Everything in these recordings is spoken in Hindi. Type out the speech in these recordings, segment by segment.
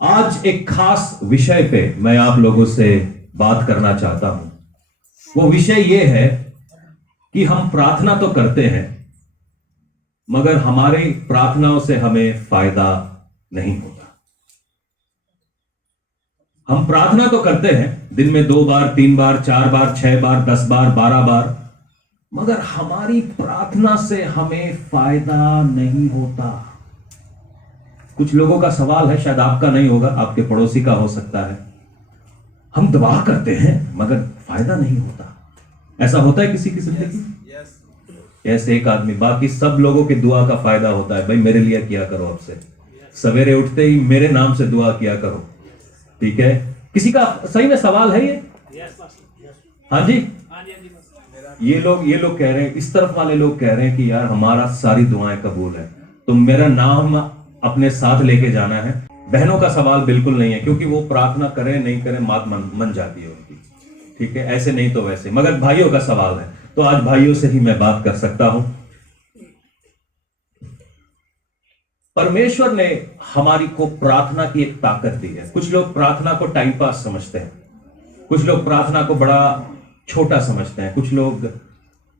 आज एक खास विषय पे मैं आप लोगों से बात करना चाहता हूं। वो विषय ये है कि हम प्रार्थना तो करते हैं मगर हमारी प्रार्थनाओं से हमें फायदा नहीं होता। हम प्रार्थना तो करते हैं दिन में 2 बार, 3 बार, 4 बार, 6 बार, 10 बार, 12 बार, मगर हमारी प्रार्थना से हमें फायदा नहीं होता। कुछ लोगों का सवाल है, शायद आपका नहीं होगा, आपके पड़ोसी का हो सकता है। हम दुआ करते हैं मगर फायदा नहीं होता। ऐसा होता है किसी की जिंदगी? ऐसे एक आदमी, बाकी सब लोगों की दुआ का फायदा होता है। भाई मेरे लिए किया करो, अब से सवेरे उठते ही मेरे नाम से दुआ किया करो, ठीक है? किसी का सही में सवाल है ये? हाँ जी, ये लोग कह रहे हैं, इस तरफ वाले लोग कह रहे हैं कि यार हमारा सारी दुआएं कबूल है, तो मेरा नाम अपने साथ लेके जाना है। बहनों का सवाल बिल्कुल नहीं है, क्योंकि वो प्रार्थना करें नहीं करें मात मन जाती है उनकी, ठीक है? ऐसे नहीं तो वैसे। मगर भाइयों का सवाल है, तो आज भाइयों से ही मैं बात कर सकता हूं। परमेश्वर ने हमारी को प्रार्थना की एक ताकत दी है। कुछ लोग प्रार्थना को टाइम पास समझते हैं, कुछ लोग प्रार्थना को बड़ा छोटा समझते हैं, कुछ लोग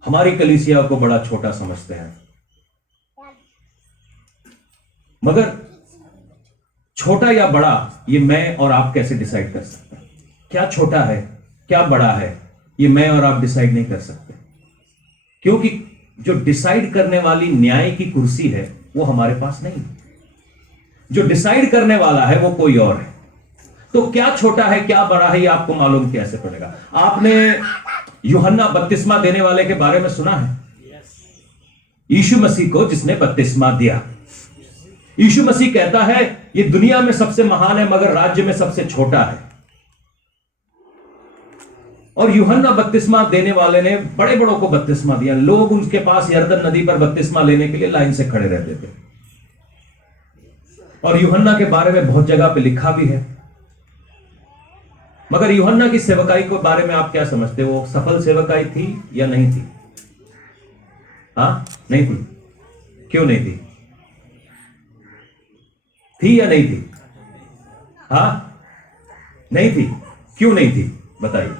हमारी कलीसिया को बड़ा छोटा समझते हैं। मगर छोटा या बड़ा ये मैं और आप कैसे डिसाइड कर सकते हैं? क्या छोटा है क्या बड़ा है ये मैं और आप डिसाइड नहीं कर सकते, क्योंकि जो डिसाइड करने वाली न्याय की कुर्सी है वो हमारे पास नहीं। जो डिसाइड करने वाला है वो कोई और है। तो क्या छोटा है क्या बड़ा है ये आपको मालूम कैसे पड़ेगा? आपने यूहन्ना बपतिस्मा देने वाले के बारे में सुना है? यीशु मसीह को जिसने बपतिस्मा दिया। यीशु मसीह कहता है ये दुनिया में सबसे महान है मगर राज्य में सबसे छोटा है। और यूहन्ना बपतिस्मा देने वाले ने बड़े बड़ों को बपतिस्मा दिया। लोग उनके पास यरदन नदी पर बपतिस्मा लेने के लिए लाइन से खड़े रहते थे। और यूहन्ना के बारे में बहुत जगह पे लिखा भी है। मगर यूहन्ना की सेवकाई के बारे में आप क्या समझते हो? वो सफल सेवकाई थी या नहीं थी? हाँ, नहीं थी। क्यों नहीं थी? थी या नहीं थी? हाँ, नहीं थी। क्यों नहीं थी बताइए?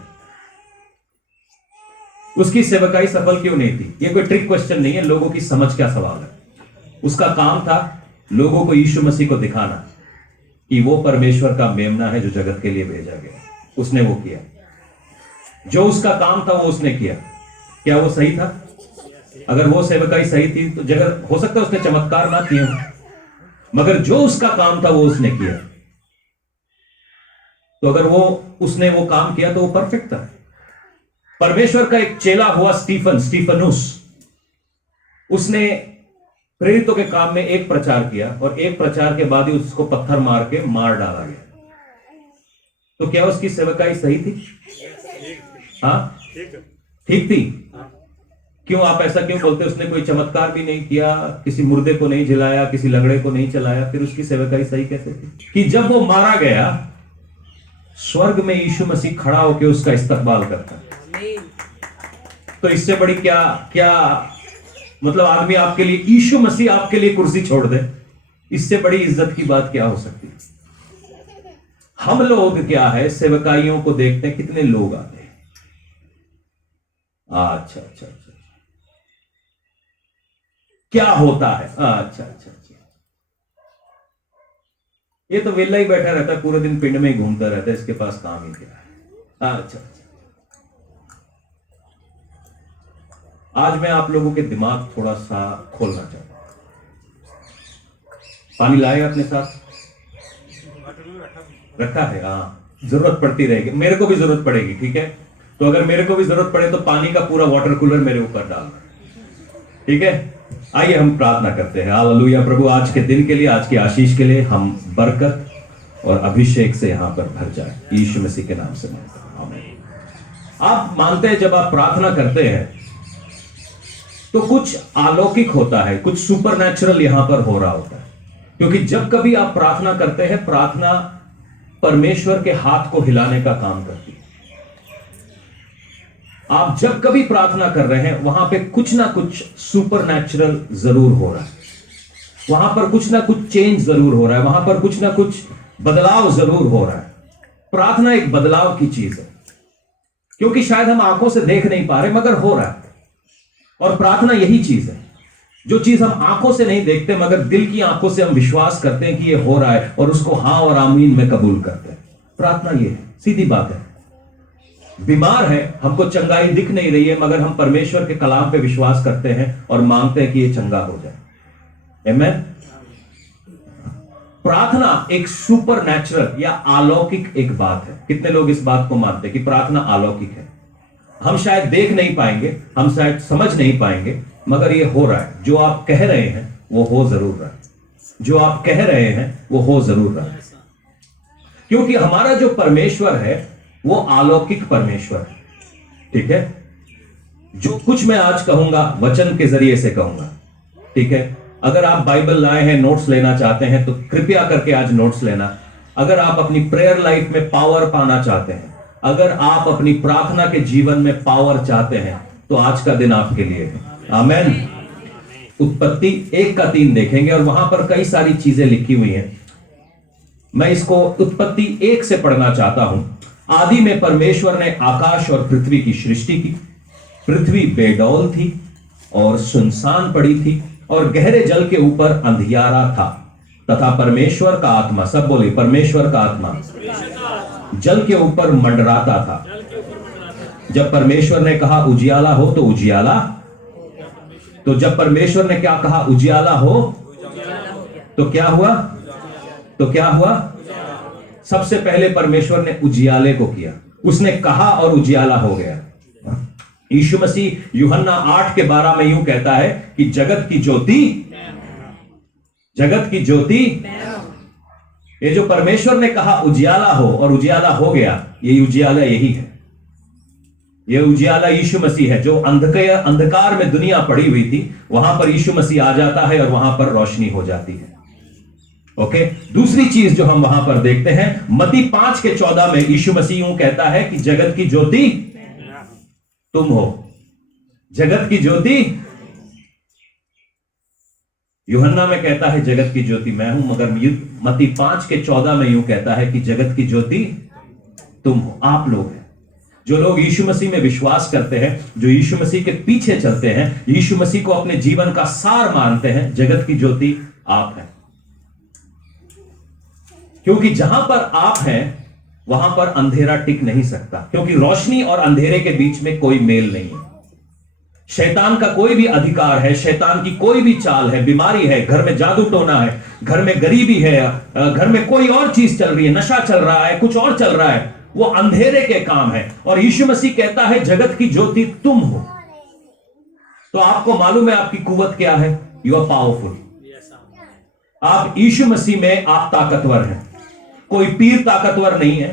उसकी सेवकाई सफल क्यों नहीं थी? ये कोई ट्रिक क्वेश्चन नहीं है, लोगों की समझ का सवाल है। उसका काम था लोगों को यीशु मसीह को दिखाना कि वो परमेश्वर का मेमना है जो जगत के लिए भेजा गया। उसने वो किया, जो उसका काम था वो उसने किया। क्या वो सही था? अगर वो सेवकाई सही थी तो जगत, हो सकता है उसने चमत्कार ना किए, मगर जो उसका काम था वो उसने किया। तो अगर उसने वो काम किया तो वो परफेक्ट था। परमेश्वर का एक चेला हुआ स्टीफनुस, उसने प्रेरितों के काम में एक प्रचार किया और एक प्रचार के बाद ही उसको पत्थर मार के मार डाला गया। तो क्या उसकी सेवकाई सही थी? हाँ, ठीक थी। क्यों आप ऐसा क्यों बोलते? उसने कोई चमत्कार भी नहीं किया, किसी मुर्दे को नहीं जिलाया, किसी लंगड़े को नहीं चलाया, फिर उसकी सेवकाई सही कैसे थी? कि जब वो मारा गया स्वर्ग में यीशु मसीह खड़ा होकर उसका इस्तकबाल करता। तो इससे बड़ी क्या मतलब, आदमी आपके लिए, यीशु मसीह आपके लिए कुर्सी छोड़ दे, इससे बड़ी इज्जत की बात क्या हो सकती है? हम लोग क्या है, सेवकाइयों को देखते हैं कितने लोग आते हैं। अच्छा, क्या होता है? अच्छा, ये तो वेला ही बैठा रहता है, पूरे दिन पिंड में ही घूमता रहता है, इसके पास काम ही क्या है? अच्छा। आज मैं आप लोगों के दिमाग थोड़ा सा खोलना चाहता हूं। पानी लाए अपने साथ? रखा है? हाँ, जरूरत पड़ती रहेगी, मेरे को भी जरूरत पड़ेगी, ठीक है? तो अगर मेरे को भी जरूरत पड़े तो पानी का पूरा वाटर कूलर मेरे ऊपर डालना, ठीक है? आइए हम प्रार्थना करते हैं। हालेलुया। प्रभु, आज के दिन के लिए, आज की आशीष के लिए हम बरकत और अभिषेक से यहां पर भर जाए, यीशु मसीह के नाम से मांगते हैं, आमीन। आप मानते हैं जब आप प्रार्थना करते हैं तो कुछ अलौकिक होता है, कुछ सुपरनैचुरल यहां पर हो रहा होता है, क्योंकि जब कभी आप प्रार्थना करते हैं, प्रार्थना परमेश्वर के हाथ को हिलाने का काम करती है। आप जब कभी प्रार्थना कर रहे हैं वहां पे कुछ ना कुछ सुपरनैचुरल जरूर हो रहा है, वहां पर कुछ ना कुछ चेंज जरूर हो रहा है, वहां पर कुछ ना कुछ बदलाव जरूर हो रहा है। प्रार्थना एक बदलाव की चीज है, क्योंकि शायद हम आंखों से देख नहीं पा रहे मगर हो रहा है। और प्रार्थना यही चीज है, जो चीज हम आंखों से नहीं देखते मगर दिल की आंखों से हम विश्वास करते हैं कि ये हो रहा है और उसको हां और आमीन में कबूल करते हैं। प्रार्थना ये है, सीधी बात है। बीमार है, हमको चंगाई दिख नहीं रही है मगर हम परमेश्वर के कलाम पे विश्वास करते हैं और मांगते हैं कि ये चंगा हो जाए। आमीन। प्रार्थना एक सुपर नेचुरल या अलौकिक एक बात है। कितने लोग इस बात को मानते हैं कि प्रार्थना अलौकिक है? हम शायद देख नहीं पाएंगे, हम शायद समझ नहीं पाएंगे, मगर ये हो रहा है। जो आप कह रहे हैं वो हो जरूर रहा है, जो आप कह रहे हैं वो हो जरूर रहा है, क्योंकि हमारा जो परमेश्वर है वो अलौकिक परमेश्वर है। ठीक है, जो कुछ मैं आज कहूंगा वचन के जरिए से कहूंगा। ठीक है, अगर आप बाइबल लाए हैं, नोट्स लेना चाहते हैं तो कृपया करके आज नोट्स लेना। अगर आप अपनी प्रेयर लाइफ में पावर पाना चाहते हैं, अगर आप अपनी प्रार्थना के जीवन में पावर चाहते हैं, तो आज का दिन आपके लिए है। आमेन। उत्पत्ति 1:3 देखेंगे और वहां पर कई सारी चीजें लिखी हुई हैं। मैं इसको उत्पत्ति 1 से पढ़ना चाहता हूं। आदि में परमेश्वर ने आकाश और पृथ्वी की सृष्टि की। पृथ्वी बेडौल थी और सुनसान पड़ी थी और गहरे जल के ऊपर अंधियारा था, तथा परमेश्वर का आत्मा, सब बोले परमेश्वर का आत्मा, जल के ऊपर मंडराता था। जब परमेश्वर ने कहा उजियाला हो तो उजियाला, तो जब परमेश्वर ने क्या कहा उजियाला हो तो क्या हुआ? तो क्या हुआ? सबसे पहले परमेश्वर ने उजियाले को किया, उसने कहा और उजियाला हो गया। यीशु मसीह यूहन्ना 8:12 में यूं कहता है कि जगत की ज्योति, जगत की ज्योति, ये जो परमेश्वर ने कहा उजियाला हो और उजियाला हो गया, ये उजियाला यही है। ये उजियाला यीशु मसीह है, जो अंधकार में दुनिया पड़ी हुई थी, वहां पर यीशु मसीह आ जाता है और वहां पर रोशनी हो जाती है। ओके, दूसरी चीज जो हम वहां पर देखते हैं, मत्ती 5:14 में यीशु मसीह यूं कहता है कि जगत की ज्योति तुम हो। जगत की ज्योति, यूहन्ना में कहता है जगत की ज्योति मैं हूं, मगर मत्ती 5:14 में यूं कहता है कि जगत की ज्योति तुम हो, आप लोग हैं। जो लोग यीशु मसीह में विश्वास करते हैं, जो यीशु मसीह के पीछे चलते हैं, यीशु मसीह को अपने जीवन का सार मानते हैं, जगत की ज्योति आप हैं। क्योंकि जहां पर आप हैं वहां पर अंधेरा टिक नहीं सकता, क्योंकि रोशनी और अंधेरे के बीच में कोई मेल नहीं है। शैतान का कोई भी अधिकार है, शैतान की कोई भी चाल है, बीमारी है, घर में जादू टोना है, घर में गरीबी है, घर में कोई और चीज चल रही है, नशा चल रहा है, कुछ और चल रहा है, वो अंधेरे के काम है। और यीशु मसीह कहता है जगत की ज्योति तुम हो। तो आपको मालूम है आपकी कुवत क्या है? You are powerful. आप यीशु मसीह में आप ताकतवर हैं। कोई पीर ताकतवर नहीं है,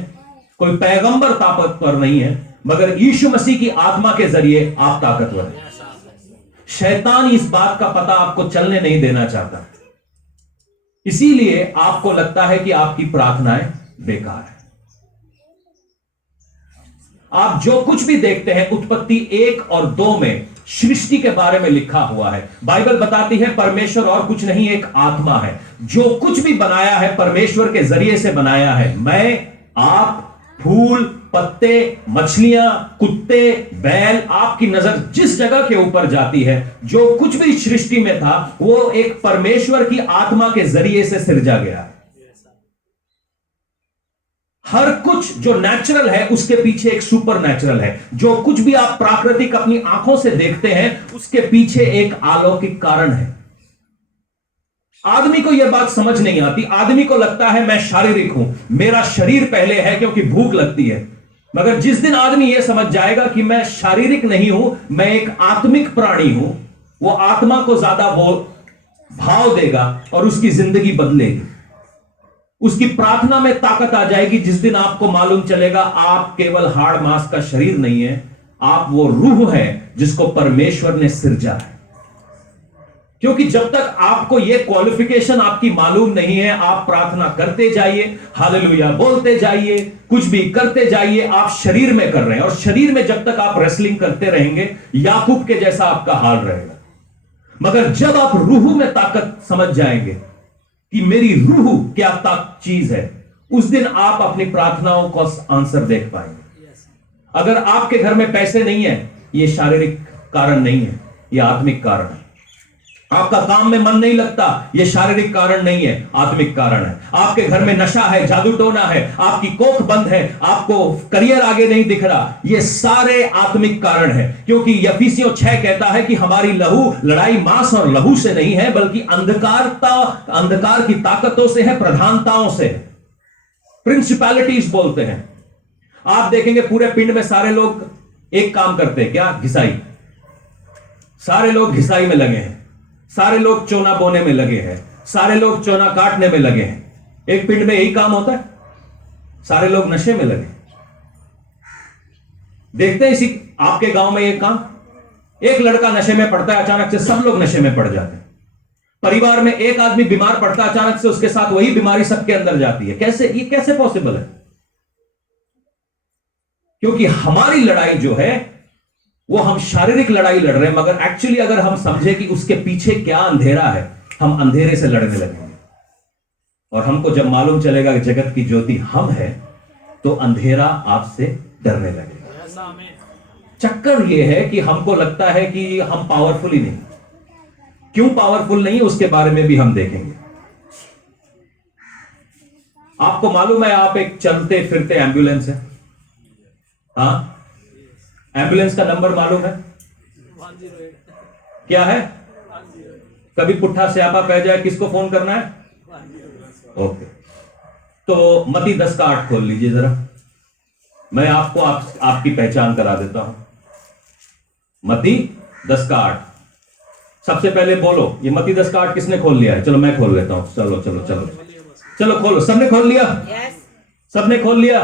कोई पैगंबर ताकतवर नहीं है, मगर यीशु मसीह की आत्मा के जरिए आप ताकतवर हैं। शैतान इस बात का पता आपको चलने नहीं देना चाहता, इसीलिए आपको लगता है कि आपकी प्रार्थनाएं बेकार है। आप जो कुछ भी देखते हैं, उत्पत्ति 1 और 2 में सृष्टि के बारे में लिखा हुआ है। बाइबल बताती है परमेश्वर और कुछ नहीं, एक आत्मा है। जो कुछ भी बनाया है परमेश्वर के जरिए से बनाया है। मैं, आप, फूल, पत्ते, मछलियां, कुत्ते, बैल, आपकी नजर जिस जगह के ऊपर जाती है, जो कुछ भी सृष्टि में था वो एक परमेश्वर की आत्मा के जरिए से सिरजा गया है। हर कुछ जो नेचुरल है उसके पीछे एक सुपर नेचुरल है। जो कुछ भी आप प्राकृतिक अपनी आंखों से देखते हैं उसके पीछे एक अलौकिक कारण है। आदमी को यह बात समझ नहीं आती। आदमी को लगता है मैं शारीरिक हूं, मेरा शरीर पहले है क्योंकि भूख लगती है। मगर जिस दिन आदमी यह समझ जाएगा कि मैं शारीरिक नहीं हूं, मैं एक आत्मिक प्राणी हूं, वो आत्मा को ज्यादा वो भाव देगा और उसकी जिंदगी बदलेगी। उसकी प्रार्थना में ताकत आ जाएगी। जिस दिन आपको मालूम चलेगा आप केवल हाड़ मांस का शरीर नहीं है, आप वो रूह है जिसको परमेश्वर ने सिरजा है। क्योंकि जब तक आपको ये क्वालिफिकेशन आपकी मालूम नहीं है, आप प्रार्थना करते जाइए, हालेलुया बोलते जाइए, कुछ भी करते जाइए, आप शरीर में कर रहे हैं। और शरीर में जब तक आप रेसलिंग करते रहेंगे, याकूब के जैसा आपका हाल रहेगा। मगर जब आप रूह में ताकत समझ जाएंगे कि मेरी रूह क्या चीज है, उस दिन आप अपनी प्रार्थनाओं का आंसर देख पाएंगे। अगर आपके घर में पैसे नहीं है, ये शारीरिक कारण नहीं है, ये आत्मिक कारण है। आपका काम में मन नहीं लगता, यह शारीरिक कारण नहीं है, आत्मिक कारण है। आपके घर में नशा है, जादू टोना है, आपकी कोख बंद है, आपको करियर आगे नहीं दिख रहा, ये सारे आत्मिक कारण है। क्योंकि यफिसियों 6 कहता है कि हमारी लड़ाई मांस और लहू से नहीं है, बल्कि अंधकार की ताकतों से है, प्रधानताओं से है, प्रिंसिपैलिटीज बोलते हैं। आप देखेंगे पूरे पिंड में सारे लोग एक काम करते हैं, क्या? घिसाई। सारे लोग घिसाई में लगे हैं, सारे लोग चोना बोने में लगे हैं, सारे लोग चोना काटने में लगे हैं। एक पिंड में यही काम होता है, सारे लोग नशे में लगे। देखते हैं इसी आपके गांव में एक काम, एक लड़का नशे में पड़ता है, अचानक से सब लोग नशे में पड़ जाते हैं। परिवार में एक आदमी बीमार पड़ता है, अचानक से उसके साथ वही बीमारी सबके अंदर जाती है। कैसे? ये कैसे पॉसिबल है? क्योंकि हमारी लड़ाई जो है वो हम शारीरिक लड़ाई लड़ रहे हैं, मगर एक्चुअली अगर हम समझे कि उसके पीछे क्या अंधेरा है, हम अंधेरे से लड़ने लगेंगे। और हमको जब मालूम चलेगा कि जगत की ज्योति हम है, तो अंधेरा आपसे डरने लगेगा। चक्कर यह है कि हमको लगता है कि हम पावरफुल ही नहीं। क्यों पावरफुल नहीं, उसके बारे में भी हम देखेंगे। आपको मालूम है आप एक चलते फिरते एम्बुलेंस है। हाँ, एम्बुलेंस का नंबर मालूम है? 108। क्या है? कभी पुट्ठा स्यापा पै जाए, किसको फोन करना है? ओके, तो मती 10 का 8 खोल लीजिए जरा। मैं आपको आपकी पहचान करा देता हूं। मती 10 का 8। सबसे पहले बोलो, ये मती 10 का 8 किसने खोल लिया है? चलो मैं खोल लेता हूं। चलो चलो चलो चलो खोलो। सबने खोल लिया? सबने खोल लिया?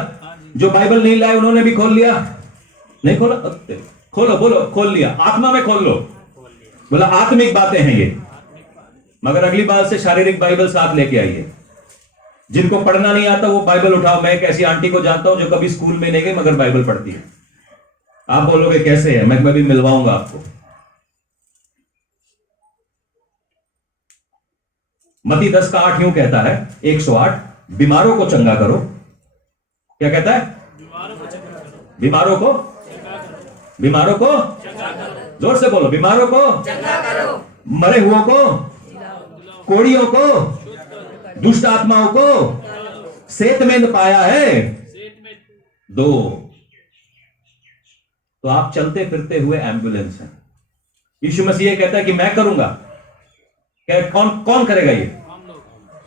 जो बाइबल नहीं लाए उन्होंने भी खोल लिया? नहीं खोला? खोलो, बोलो खोल लिया। आत्मा में खोल लो। बोला आत्मिक बातें हैं ये, मगर अगली बार से शारीरिक बाइबल साथ लेके आइए। जिनको पढ़ना नहीं आता वो बाइबल उठाओ। मैं एक ऐसी आंटी को जानता हूं जो कभी स्कूल में नहीं गई मगर बाइबल पढ़ती है। आप बोलोगे कैसे है? मैं कभी मिलवाऊंगा आपको। मती 10 का 8 यूं कहता है, 108, बीमारों को चंगा करो। क्या कहता है? बीमारों को जोर से बोलो, बीमारों को चंगा करो, मरे हुओं को, कोड़ियों को, दुष्ट आत्माओं को सेतमेंद पाया है। 2, तो आप चलते फिरते हुए एम्बुलेंस हैं। यीशु मसीह कहता है कि मैं करूंगा। क्या कौन करेगा? ये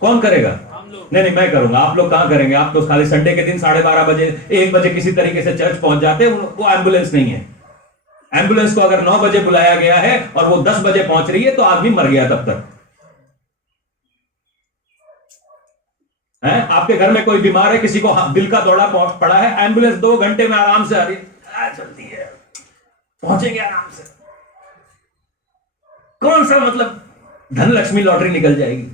कौन करेगा? नहीं, मैं करूंगा। आप लोग कहां करेंगे? आप तो खाली संडे के दिन 12:30 बजे 1 बजे किसी तरीके से चर्च पहुंच जाते हैं। वो एम्बुलेंस नहीं है। एम्बुलेंस को अगर 9 बजे बुलाया गया है और वो 10 बजे पहुंच रही है तो आदमी मर गया तब तक है। आपके घर में कोई बीमार है, किसी को दिल का दौरा पड़ा है, एम्बुलेंस 2 घंटे में आराम से आ रही है, चलती है, पहुंचेंगे आराम से। कौन सा मतलब धन लक्ष्मी लॉटरी निकल जाएगी?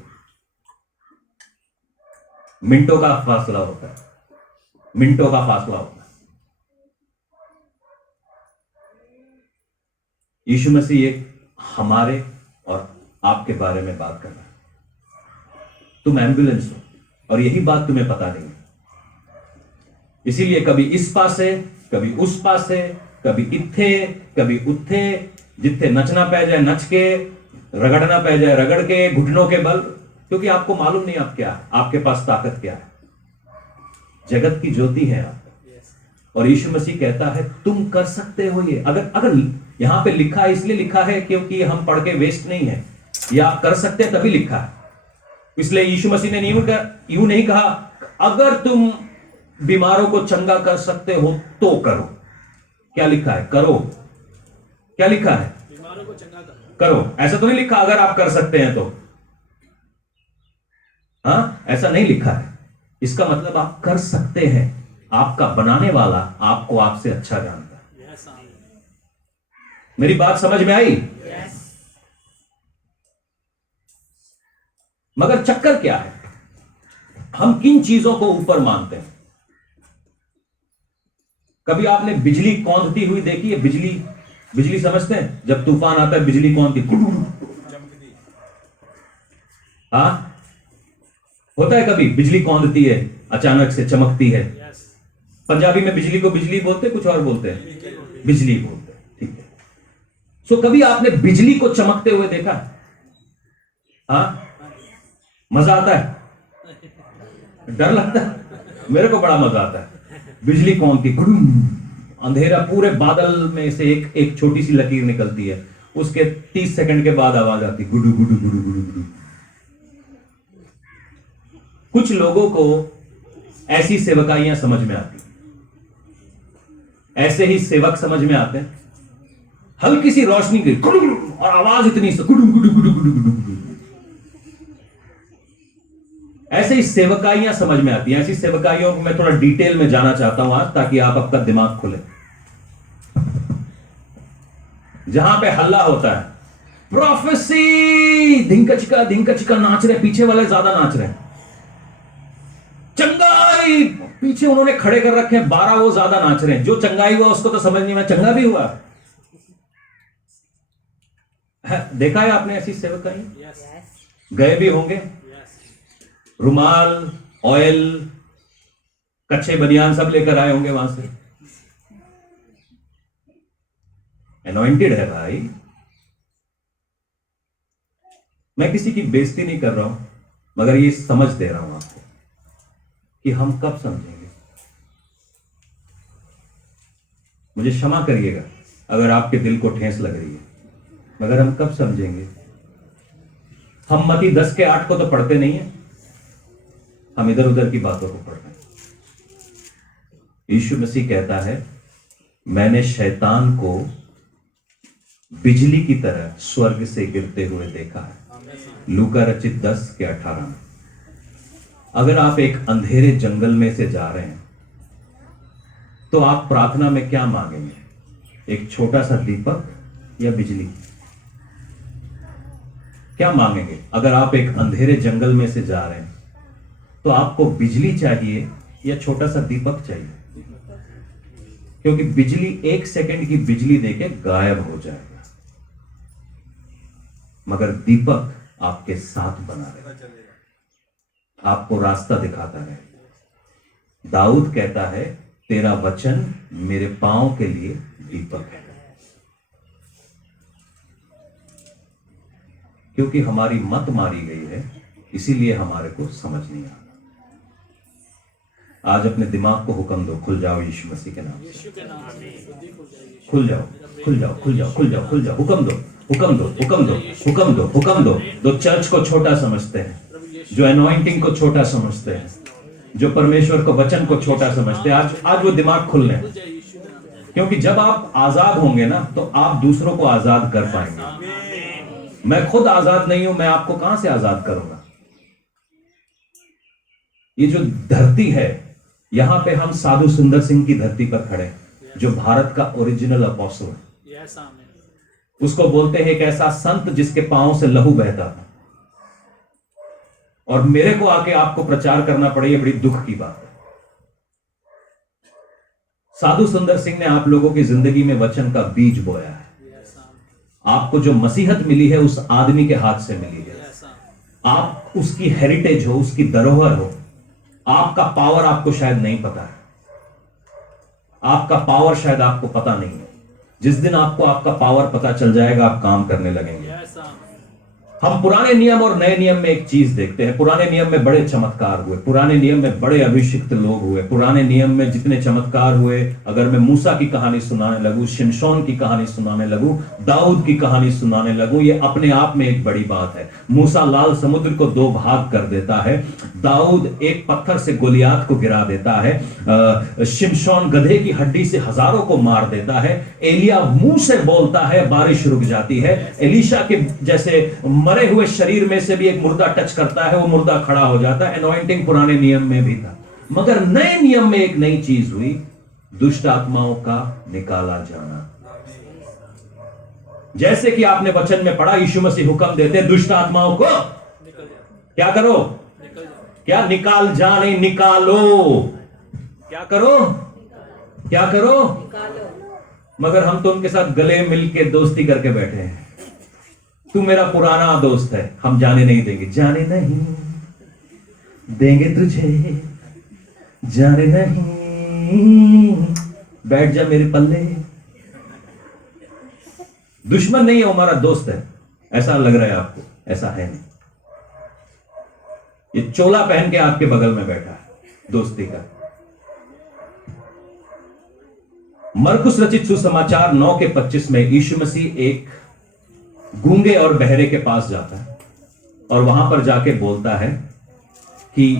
मिनटों का फासला होता है, मिनटों का फासला होता है। यीशु मसीह एक हमारे और आपके बारे में बात कर रहा है। तुम एम्बुलेंस हो और यही बात तुम्हें पता नहीं है। इसीलिए कभी इस पास है, कभी उस पास है, कभी इत्थे कभी उत्थे, जिथे नचना पै जाए नच के, रगड़ना पै जाए रगड़ के, घुटनों के बल, क्योंकि आपको मालूम नहीं आप क्या है, आपके पास ताकत क्या है। जगत की ज्योति है आप। और यीशु मसीह कहता है तुम कर सकते हो ये। अगर यहां पे लिखा है, इसलिए लिखा है क्योंकि हम पढ़ के वेस्ट नहीं है, ये आप कर सकते हैं तभी लिखा है। इसलिए यीशु मसीह ने यूं नहीं कहा अगर तुम बीमारों को चंगा कर सकते हो तो करो। क्या लिखा है? करो। क्या लिखा है? बीमारों को चंगा करो। ऐसा तो नहीं लिखा अगर आप कर सकते हैं तो। हाँ, ऐसा नहीं लिखा है। इसका मतलब आप कर सकते हैं। आपका बनाने वाला आपको आपसे अच्छा जानता है। मेरी बात समझ में आई? मगर चक्कर क्या है, हम किन चीजों को ऊपर मानते हैं? कभी आपने बिजली कौंधती हुई देखी है? बिजली समझते हैं? जब तूफान आता है बिजली कौंधती, हाँ होता है कभी बिजली कौंधती है, अचानक से चमकती है। पंजाबी में बिजली को बिजली बोलते, कुछ और बोलते हैं, बिजली बोलते हैं, ठीक है। सो कभी आपने बिजली को चमकते हुए देखा? हाँ, मजा आता है? डर लगता है? मेरे को बड़ा मजा आता है। बिजली कौन की गुडुम, अंधेरा, पूरे बादल में से एक छोटी सी लकीर निकलती है, उसके 30 सेकंड के बाद आवाज आती, गुडू गुडू गुडू गुडू गुडू। कुछ लोगों को ऐसी सेवकाइयां समझ में आती, ऐसे ही सेवक समझ में आते हैं। हल्की सी रोशनी की गुडू गुडू और आवाज इतनी सी गुडू गुडू गुडू गुडू गुडू गुडू। ऐसे ही सेवकाइयां समझ में आती हैं। ऐसी सेवकाइयों को मैं थोड़ा डिटेल में जाना चाहता हूं आज, ताकि आपका दिमाग खुले। जहां पे हल्ला होता है, प्रोफेसी, धिंकचिका नाच रहे, पीछे वाले ज्यादा नाच रहे हैं। चंगाई, पीछे उन्होंने खड़े कर रखे हैं 12, वो ज्यादा नाच रहे हैं। जो चंगाई हुआ उसको तो समझ नहीं, मैं चंगा भी हुआ है। देखा है आपने ऐसी सेवकाई? गए भी होंगे। रुमाल, ऑयल, कच्चे बनियान सब लेकर आए होंगे वहां से। अनॉइंटेड है भाई। मैं किसी की बेइज्जती नहीं कर रहा हूं, मगर ये समझ दे रहा हूं आपको कि हम कब समझेंगे। मुझे क्षमा करिएगा अगर आपके दिल को ठेस लग रही है, मगर हम कब समझेंगे। हम मती 10 के 8 को तो पढ़ते नहीं है, हम इधर उधर की बातों को पढ़ रहे हैं। यीशु मसीह कहता है, मैंने शैतान को बिजली की तरह स्वर्ग से गिरते हुए देखा है। लूका रचित 10 के 18 में। अगर आप एक अंधेरे जंगल में से जा रहे हैं तो आप प्रार्थना में क्या मांगेंगे? एक छोटा सा दीपक या बिजली? क्या मांगेंगे? अगर आप एक अंधेरे जंगल में से जा रहे हैं तो आपको बिजली चाहिए या छोटा सा दीपक चाहिए? क्योंकि बिजली 1 सेकंड की बिजली देके गायब हो जाएगा, मगर दीपक आपके साथ बना रहे, आपको रास्ता दिखाता रहे। दाऊद कहता है, तेरा वचन मेरे पांव के लिए दीपक है। क्योंकि हमारी मत मारी गई है, इसीलिए हमारे को समझ नहीं आता। आज अपने दिमाग को हुक्म दो, खुल जाओ यीशु मसीह के नाम से। खुल जाओ, खुल जाओ, खुल जाओ, खुल जाओ, खुल जाओ। हुक्म दो, हुक्म दो, हुक्म दो, हुक्म दो, हुक्म दो। जो चर्च को छोटा समझते हैं, जो अनॉइंटिंग को छोटा समझते हैं, जो परमेश्वर को वचन को छोटा समझते हैं, आज वो दिमाग खुल रहे हैं। क्योंकि जब आप आजाद होंगे ना, तो आप दूसरों को आजाद कर पाएंगे। मैं खुद आजाद नहीं हूं, मैं आपको कहां से आजाद करूंगा। ये जो धरती है, यहां पे हम साधु सुंदर सिंह की धरती पर खड़े, जो भारत का ओरिजिनल अपोस्टल है। उसको बोलते हैं एक ऐसा संत जिसके पांव से लहू बहता था, और मेरे को आके आपको प्रचार करना पड़े, ये बड़ी दुख की बात है। साधु सुंदर सिंह ने आप लोगों की जिंदगी में वचन का बीज बोया है। आपको जो मसीहत मिली है उस आदमी के हाथ से मिली है। आप उसकी हेरिटेज हो, उसकी धरोहर हो। आपका पावर आपको शायद नहीं पता है, आपका पावर शायद आपको पता नहीं है। जिस दिन आपको आपका पावर पता चल जाएगा, आप काम करने लगेंगे। हम पुराने नियम और नए नियम में एक चीज देखते हैं। पुराने नियम में बड़े चमत्कार हुए, पुराने नियम में बड़े अभिषिक्त लोग हुए। पुराने नियम में जितने चमत्कार हुए, अगर मैं मूसा की कहानी सुनाने लगूं, शिमशोन की कहानी सुनाने लगूं, दाऊद की कहानी सुनाने लगूं, ये अपने आप में एक बड़ी बात है। मूसा लाल समुद्र को 2 भाग कर देता है। दाऊद एक पत्थर से गोलियात को गिरा देता है। शिमशोन गधे की हड्डी से हजारों को मार देता है। एलिया मुंह से बोलता है, बारिश रुक जाती है। एलीशा के जैसे मरे हुए शरीर में से भी एक मुर्दा टच करता है, वो मुर्दा खड़ा हो जाता है। अनॉइंटिंग पुराने नियम में भी था, मगर नए नियम में एक नई चीज हुई, दुष्ट आत्माओं का निकाला जाना। जैसे कि आपने वचन में पढ़ा, यीशु मसीह हुक्म देते दुष्ट आत्माओं को क्या करो, क्या निकाल जा, नहीं निकालो। क्या करो, क्या करो। मगर हम तो उनके साथ गले मिल के दोस्ती करके बैठे हैं। तू मेरा पुराना दोस्त है, हम जाने नहीं देंगे, जाने नहीं देंगे तुझे, जाने नहीं, बैठ जा मेरे पल्ले। दुश्मन नहीं है, वो हमारा दोस्त है। ऐसा लग रहा है आपको, ऐसा है नहीं। ये चोला पहन के आपके बगल में बैठा है दोस्ती का। मरकुस रचित सुसमाचार 9:25 में यीशु मसीह एक गूंगे और बहरे के पास जाता है और वहां पर जाके बोलता है कि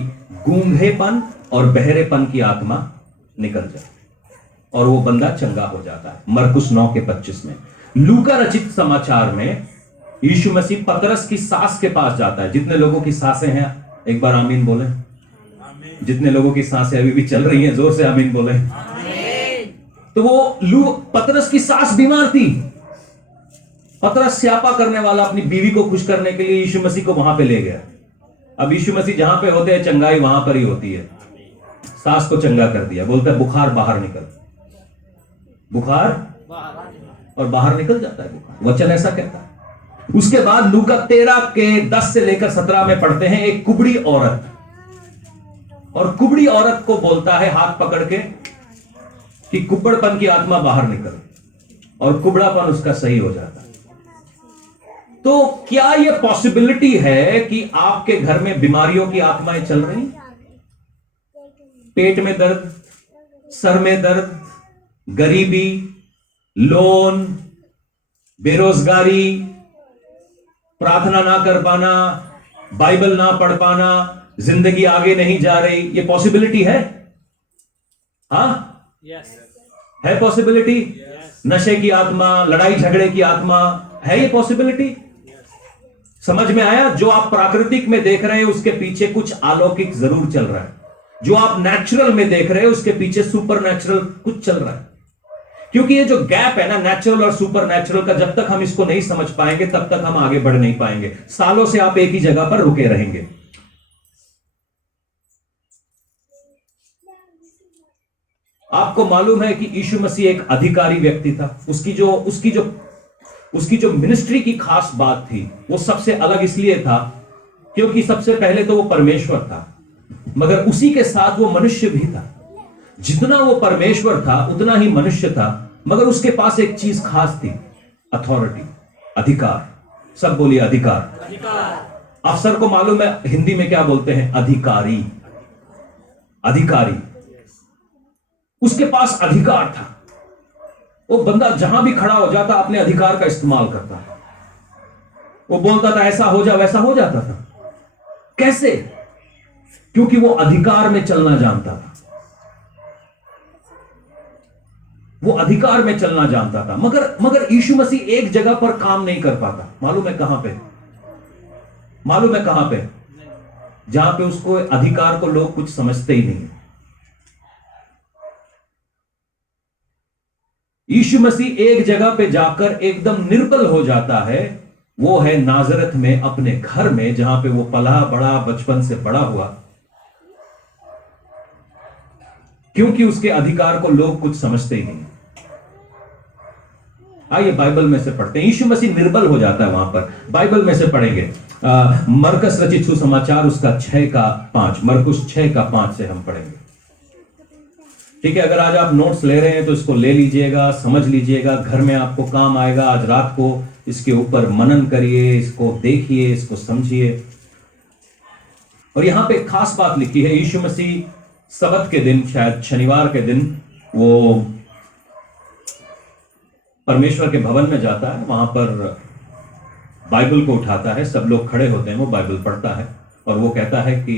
गूंगेपन और बहरेपन की आत्मा निकल जाए, और वो बंदा चंगा हो जाता है। मरकुस 9:25 में। लूका रचित समाचार में यीशु मसीह पतरस की सास के पास जाता है। जितने लोगों की सांसें हैं एक बार आमीन बोले। जितने लोगों की सांसें अभी भी चल रही हैं जोर से आमीन बोले। तो वो पतरस की सास बीमार थी। पतरस स्यापा करने वाला अपनी बीवी को खुश करने के लिए यीशु मसीह को वहां पे ले गया। अब यीशु मसीह जहां पे होते हैं चंगाई वहां पर ही होती है। सास को चंगा कर दिया, बोलता है बुखार बाहर निकल, बुखार और बाहर निकल जाता है बुखार। वचन ऐसा कहता है। उसके बाद लूका 13:10 से लेकर 17 में पढ़ते हैं, एक कुबड़ी औरत, और कुबड़ी औरत को बोलता है हाथ पकड़ के कि कुबड़पन की आत्मा बाहर निकल, और कुबड़ापन उसका सही हो जाता है। तो क्या यह पॉसिबिलिटी है कि आपके घर में बीमारियों की आत्माएं चल रही? पेट में दर्द, सर में दर्द, गरीबी, लोन, बेरोजगारी, प्रार्थना ना कर पाना, बाइबल ना पढ़ पाना, जिंदगी आगे नहीं जा रही, ये पॉसिबिलिटी है? हाँ, है पॉसिबिलिटी। नशे की आत्मा, लड़ाई झगड़े की आत्मा, है ये पॉसिबिलिटी? समझ में आया? जो आप प्राकृतिक में देख रहे हैं उसके पीछे कुछ अलौकिक जरूर चल रहा है। जो आप नेचुरल में देख रहे हैं उसके पीछे सुपर नेचुरल कुछ चल रहा है। क्योंकि ये जो गैप है ना नेचुरल और सुपर नेचुरल का, जब तक हम इसको नहीं समझ पाएंगे तब तक हम आगे बढ़ नहीं पाएंगे। सालों से आप एक ही जगह पर रुके रहेंगे। आपको मालूम है कि यीशु मसीह एक अधिकारी व्यक्ति था। उसकी जो मिनिस्ट्री की खास बात थी वो सबसे अलग इसलिए था क्योंकि सबसे पहले तो वो परमेश्वर था, मगर उसी के साथ वो मनुष्य भी था। जितना वो परमेश्वर था उतना ही मनुष्य था, मगर उसके पास एक चीज खास थी, अथॉरिटी, अधिकार। सब बोलिए अधिकार। अफसर को मालूम है हिंदी में क्या बोलते हैं? अधिकारी। अधिकारी, उसके पास अधिकार था। वो बंदा जहां भी खड़ा हो जाता अपने अधिकार का इस्तेमाल करता। वो बोलता था ऐसा हो जा, वैसा हो जाता था। कैसे? क्योंकि वो अधिकार में चलना जानता था। वो अधिकार में चलना जानता था। मगर यीशु मसीह एक जगह पर काम नहीं कर पाता। मालूम है कहां पे? मालूम है कहां पे? जहां पे उसको अधिकार को लोग कुछ समझते ही नहीं। यीशु मसीह एक जगह पे जाकर एकदम निर्बल हो जाता है। वो है नाजरत में, अपने घर में, जहां पे वो पला बड़ा, बचपन से बड़ा हुआ। क्योंकि उसके अधिकार को लोग कुछ समझते ही नहीं। आइए बाइबल में से पढ़ते हैं। यीशु मसीह निर्बल हो जाता है वहां पर। बाइबल में से पढ़ेंगे। मरकुस रचित सुसमाचार उसका 6:5, मरकुस 6:5 से हम पढ़ेंगे। ठीक है, अगर आज आप नोट्स ले रहे हैं तो इसको ले लीजिएगा, समझ लीजिएगा, घर में आपको काम आएगा। आज रात को इसके ऊपर मनन करिए, इसको देखिए, इसको समझिए। और यहां पे खास बात लिखी है, यीशु मसीह सबत के दिन, शायद शनिवार के दिन, वो परमेश्वर के भवन में जाता है। वहां पर बाइबल को उठाता है, सब लोग खड़े होते हैं, वो बाइबल पढ़ता है और वो कहता है कि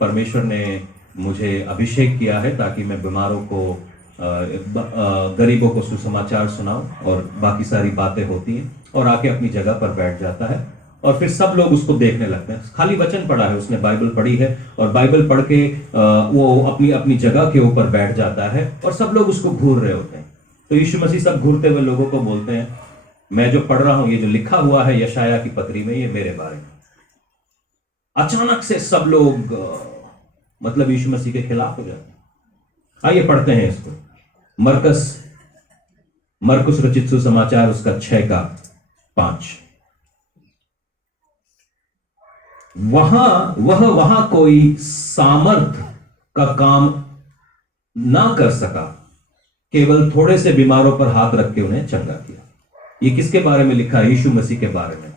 परमेश्वर ने मुझे अभिषेक किया है ताकि मैं बीमारों को, गरीबों को सुसमाचार सुनाऊं, और बाकी सारी बातें होती हैं। और आके अपनी जगह पर बैठ जाता है और फिर सब लोग उसको देखने लगते हैं। खाली वचन पढ़ा है, उसने बाइबल पढ़ी है और बाइबल पढ़ के वो अपनी अपनी जगह के ऊपर बैठ जाता है और सब लोग उसको घूर रहे होते हैं। तो यीशु मसीह सब घूरते हुए लोगों को बोलते हैं, मैं जो पढ़ रहा हूं, ये जो लिखा हुआ है यशाया की पत्री में, ये मेरे बारे में। अचानक से सब लोग मतलब यीशु मसीह के खिलाफ हो जाते हैं। आइए पढ़ते हैं इसको। मरकुस रचित सुसमाचार उसका 6:5। वहां कोई सामर्थ का काम ना कर सका, केवल थोड़े से बीमारों पर हाथ रख के उन्हें चंगा किया। ये किसके बारे में लिखा है? यीशु मसीह के बारे में।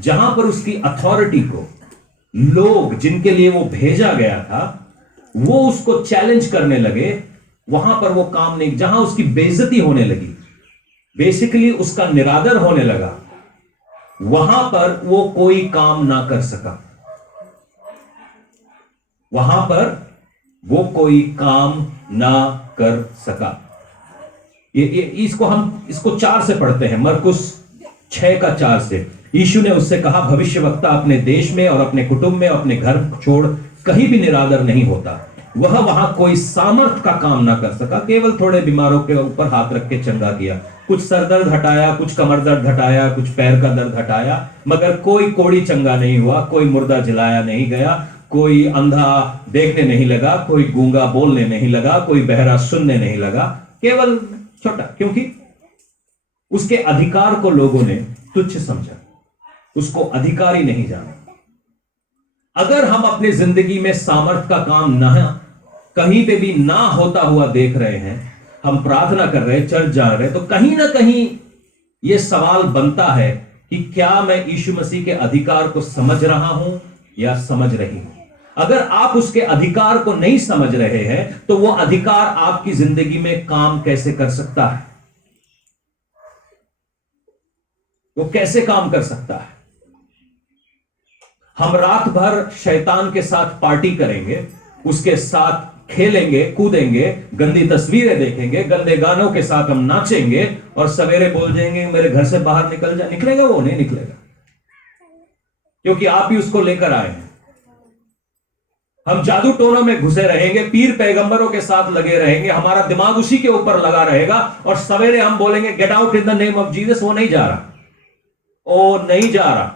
जहां पर उसकी अथॉरिटी को लोग जिनके लिए वो भेजा गया था वो उसको चैलेंज करने लगे, वहां पर वो काम नहीं, जहां उसकी बेइज्जती होने लगी, बेसिकली उसका निरादर होने लगा, वहां पर वो कोई काम ना कर सका। वहां पर वो कोई काम ना कर सका। इसको 4 से पढ़ते हैं, मरकुस 6:4 से। यीशु ने उससे कहा, भविष्यवक्ता अपने देश में और अपने कुटुंब में अपने घर छोड़ कहीं भी निरादर नहीं होता। वह वहां कोई सामर्थ का काम ना कर सका, केवल थोड़े बीमारों के ऊपर हाथ रख के चंगा किया। कुछ सरदर्द हटाया, कुछ कमर दर्द हटाया, कुछ पैर का दर्द हटाया, मगर कोई कोढ़ी चंगा नहीं हुआ, कोई मुर्दा जलाया नहीं गया, कोई अंधा देखने नहीं लगा, कोई गूंगा बोलने नहीं लगा, कोई बहरा सुनने नहीं लगा। केवल छोटा, क्योंकि उसके अधिकार को लोगों ने तुच्छ समझा, उसको अधिकारी नहीं जाना। अगर हम अपनी जिंदगी में सामर्थ का काम ना कहीं पे भी ना होता हुआ देख रहे हैं, हम प्रार्थना कर रहे हैं, चर्च जा रहे हैं, तो कहीं ना कहीं यह सवाल बनता है कि क्या मैं यीशु मसीह के अधिकार को समझ रहा हूं या समझ रही हूं। अगर आप उसके अधिकार को नहीं समझ रहे हैं तो वो अधिकार आपकी जिंदगी में काम कैसे कर सकता है? वो कैसे काम कर सकता है? हम रात भर शैतान के साथ पार्टी करेंगे, उसके साथ खेलेंगे, कूदेंगे, गंदी तस्वीरें देखेंगे, गंदे गानों के साथ हम नाचेंगे और सवेरे बोल जाएंगे मेरे घर से बाहर निकलेगा? वो नहीं निकलेगा, क्योंकि आप ही उसको लेकर आए हैं। हम जादू टोनों में घुसे रहेंगे, पीर पैगंबरों के साथ लगे रहेंगे, हमारा दिमाग उसी के ऊपर लगा रहेगा और सवेरे हम बोलेंगे get out in the name of Jesus. वो नहीं जा रहा, वो नहीं जा रहा।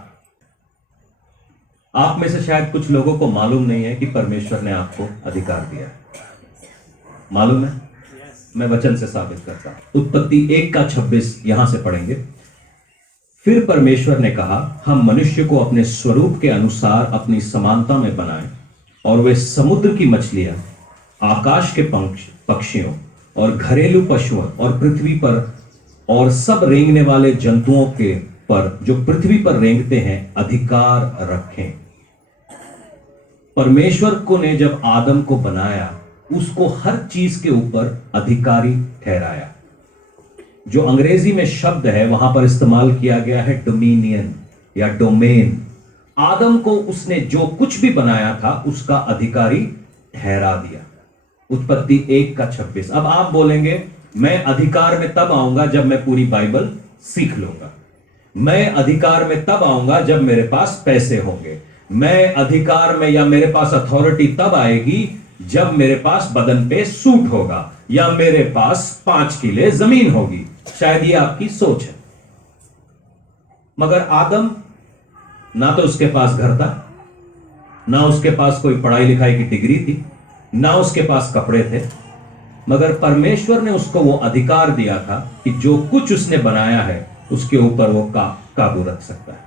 आप में से शायद कुछ लोगों को मालूम नहीं है कि परमेश्वर ने आपको अधिकार दिया है। मालूम है? मैं वचन से साबित करता हूं। उत्पत्ति 1:26 यहां से पढ़ेंगे। फिर परमेश्वर ने कहा, हम मनुष्य को अपने स्वरूप के अनुसार अपनी समानता में बनाएं और वे समुद्र की मछलियां, आकाश के पक्षियों और घरेलू पशुओं और पृथ्वी पर और सब रेंगने वाले जंतुओं के पर जो पृथ्वी पर रेंगते हैं अधिकार रखें। परमेश्वर को ने जब आदम को बनाया उसको हर चीज के ऊपर अधिकारी ठहराया। जो अंग्रेजी में शब्द है वहां पर इस्तेमाल किया गया है डोमिनियन या डोमेन। आदम को उसने जो कुछ भी बनाया था उसका अधिकारी ठहरा दिया। उत्पत्ति 1:26। अब आप बोलेंगे मैं अधिकार में तब आऊंगा जब मैं पूरी बाइबल सीख लूंगा, मैं अधिकार में तब आऊंगा जब मेरे पास पैसे होंगे, मैं अधिकार में या मेरे पास अथॉरिटी तब आएगी जब मेरे पास बदन पे सूट होगा या मेरे पास 5 किले जमीन होगी। शायद ये आपकी सोच है। मगर आदम, ना तो उसके पास घर था, ना उसके पास कोई पढ़ाई लिखाई की डिग्री थी, ना उसके पास कपड़े थे, मगर परमेश्वर ने उसको वो अधिकार दिया था कि जो कुछ उसने बनाया है उसके ऊपर वो काबू रख सकता है।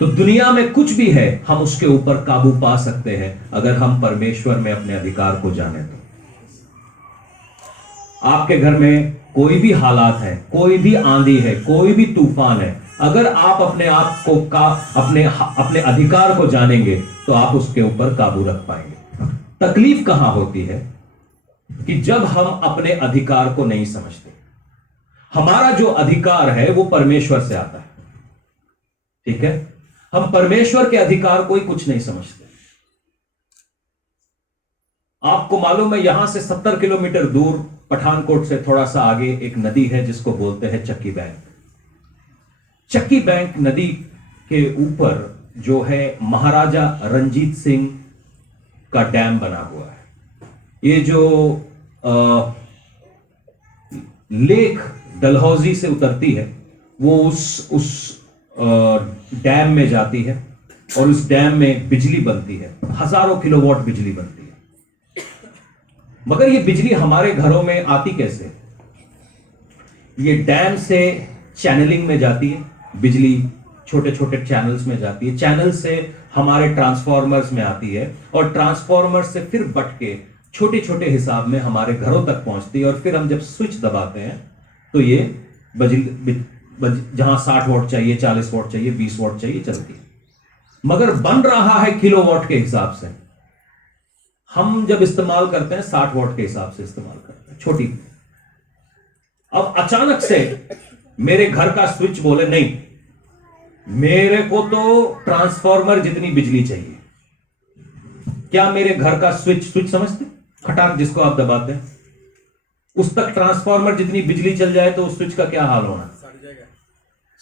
तो दुनिया में कुछ भी है हम उसके ऊपर काबू पा सकते हैं अगर हम परमेश्वर में अपने अधिकार को जाने तो। आपके घर में कोई भी हालात है, कोई भी आंधी है, कोई भी तूफान है, अगर आप अपने आप को अपने अधिकार को जानेंगे तो आप उसके ऊपर काबू रख पाएंगे। तकलीफ कहां होती है कि जब हम अपने अधिकार को नहीं समझते। हमारा जो अधिकार है वो परमेश्वर से आता है, ठीक है? हम परमेश्वर के अधिकार को ही कुछ नहीं समझते। आपको मालूम है यहां से 70 किलोमीटर दूर पठानकोट से थोड़ा सा आगे एक नदी है जिसको बोलते हैं चक्की बैंक। चक्की बैंक नदी के ऊपर जो है महाराजा रंजीत सिंह का डैम बना हुआ है। ये जो लेक डलहौजी से उतरती है वो उस डैम में जाती है और उस डैम में बिजली बनती है, हजारों किलोवाट बिजली बनती है। मगर ये बिजली हमारे घरों में आती कैसे? ये डैम से चैनलिंग में जाती है, बिजली छोटे छोटे चैनल्स में जाती है, चैनल से हमारे ट्रांसफॉर्मर्स में आती है और ट्रांसफॉर्मर से फिर बट के छोटे छोटे हिसाब में हमारे घरों तक पहुंचती है, और फिर हम जब स्विच दबाते हैं तो ये जहां 60 वॉट चाहिए, 40 वॉट चाहिए, 20 वॉट चाहिए, चलती है। मगर बन रहा है किलो वॉट के हिसाब से। हम जब इस्तेमाल करते हैं 60 वॉट के हिसाब से इस्तेमाल करते हैं, छोटी। अब अचानक से मेरे घर का स्विच बोले नहीं, मेरे को तो ट्रांसफार्मर जितनी बिजली चाहिए। क्या मेरे घर का स्विच समझते, खटाक जिसको आप दबाते हैं, उस तक ट्रांसफार्मर जितनी बिजली चल जाए तो उस स्विच का क्या हाल होना?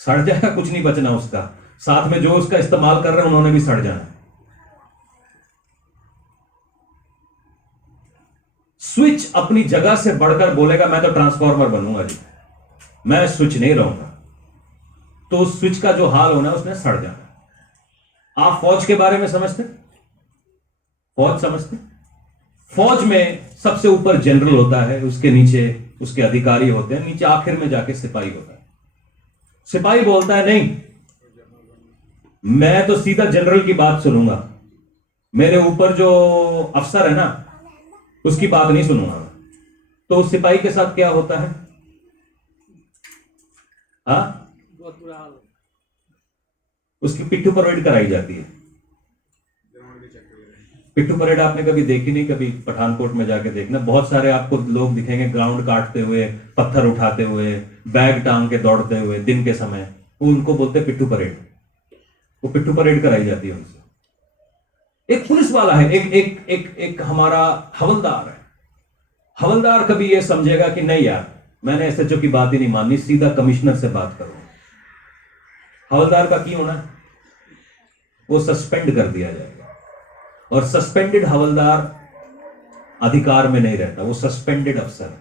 सड़ जाएगा, कुछ नहीं बचना उसका। साथ में जो उसका इस्तेमाल कर रहे हैं उन्होंने भी सड़ जाना। स्विच अपनी जगह से बढ़कर बोलेगा मैं तो ट्रांसफार्मर बनूंगा जी, मैं स्विच नहीं रहूंगा, तो उस स्विच का जो हाल होना है उसने सड़ जाना। आप फौज के बारे में समझते? फौज समझते? फौज में सबसे ऊपर जनरल होता है, उसके नीचे उसके अधिकारी होते हैं, नीचे आखिर में जाके सिपाही होता है। सिपाही बोलता है नहीं, मैं तो सीधा जनरल की बात सुनूंगा, मेरे ऊपर जो अफसर है ना उसकी बात नहीं सुनूंगा। तो उस सिपाही के साथ क्या होता है? बहुत बुरा हाल, उसकी पिट्ठू परेड कराई जाती है। पिट्ठू परेड आपने कभी देखी नहीं? कभी पठानकोट में जाके देखना, बहुत सारे आपको लोग दिखेंगे ग्राउंड काटते हुए, पत्थर उठाते हुए, बैग टांग के दौड़ते हुए दिन के समय, वो उनको बोलते हैं पिट्ठू परेड। वो पिट्ठू परेड कराई जाती है उनसे। एक पुलिस वाला है, एक हमारा हवलदार है। हवलदार कभी ये समझेगा कि नहीं यार, मैंने एसएचओ की बात ही नहीं माननी, सीधा कमिश्नर से बात करो। हवलदार का क्यों होना? वो सस्पेंड कर दिया जाएगा, और सस्पेंडेड हवलदार अधिकार में नहीं रहता, वो सस्पेंडेड अफसर है।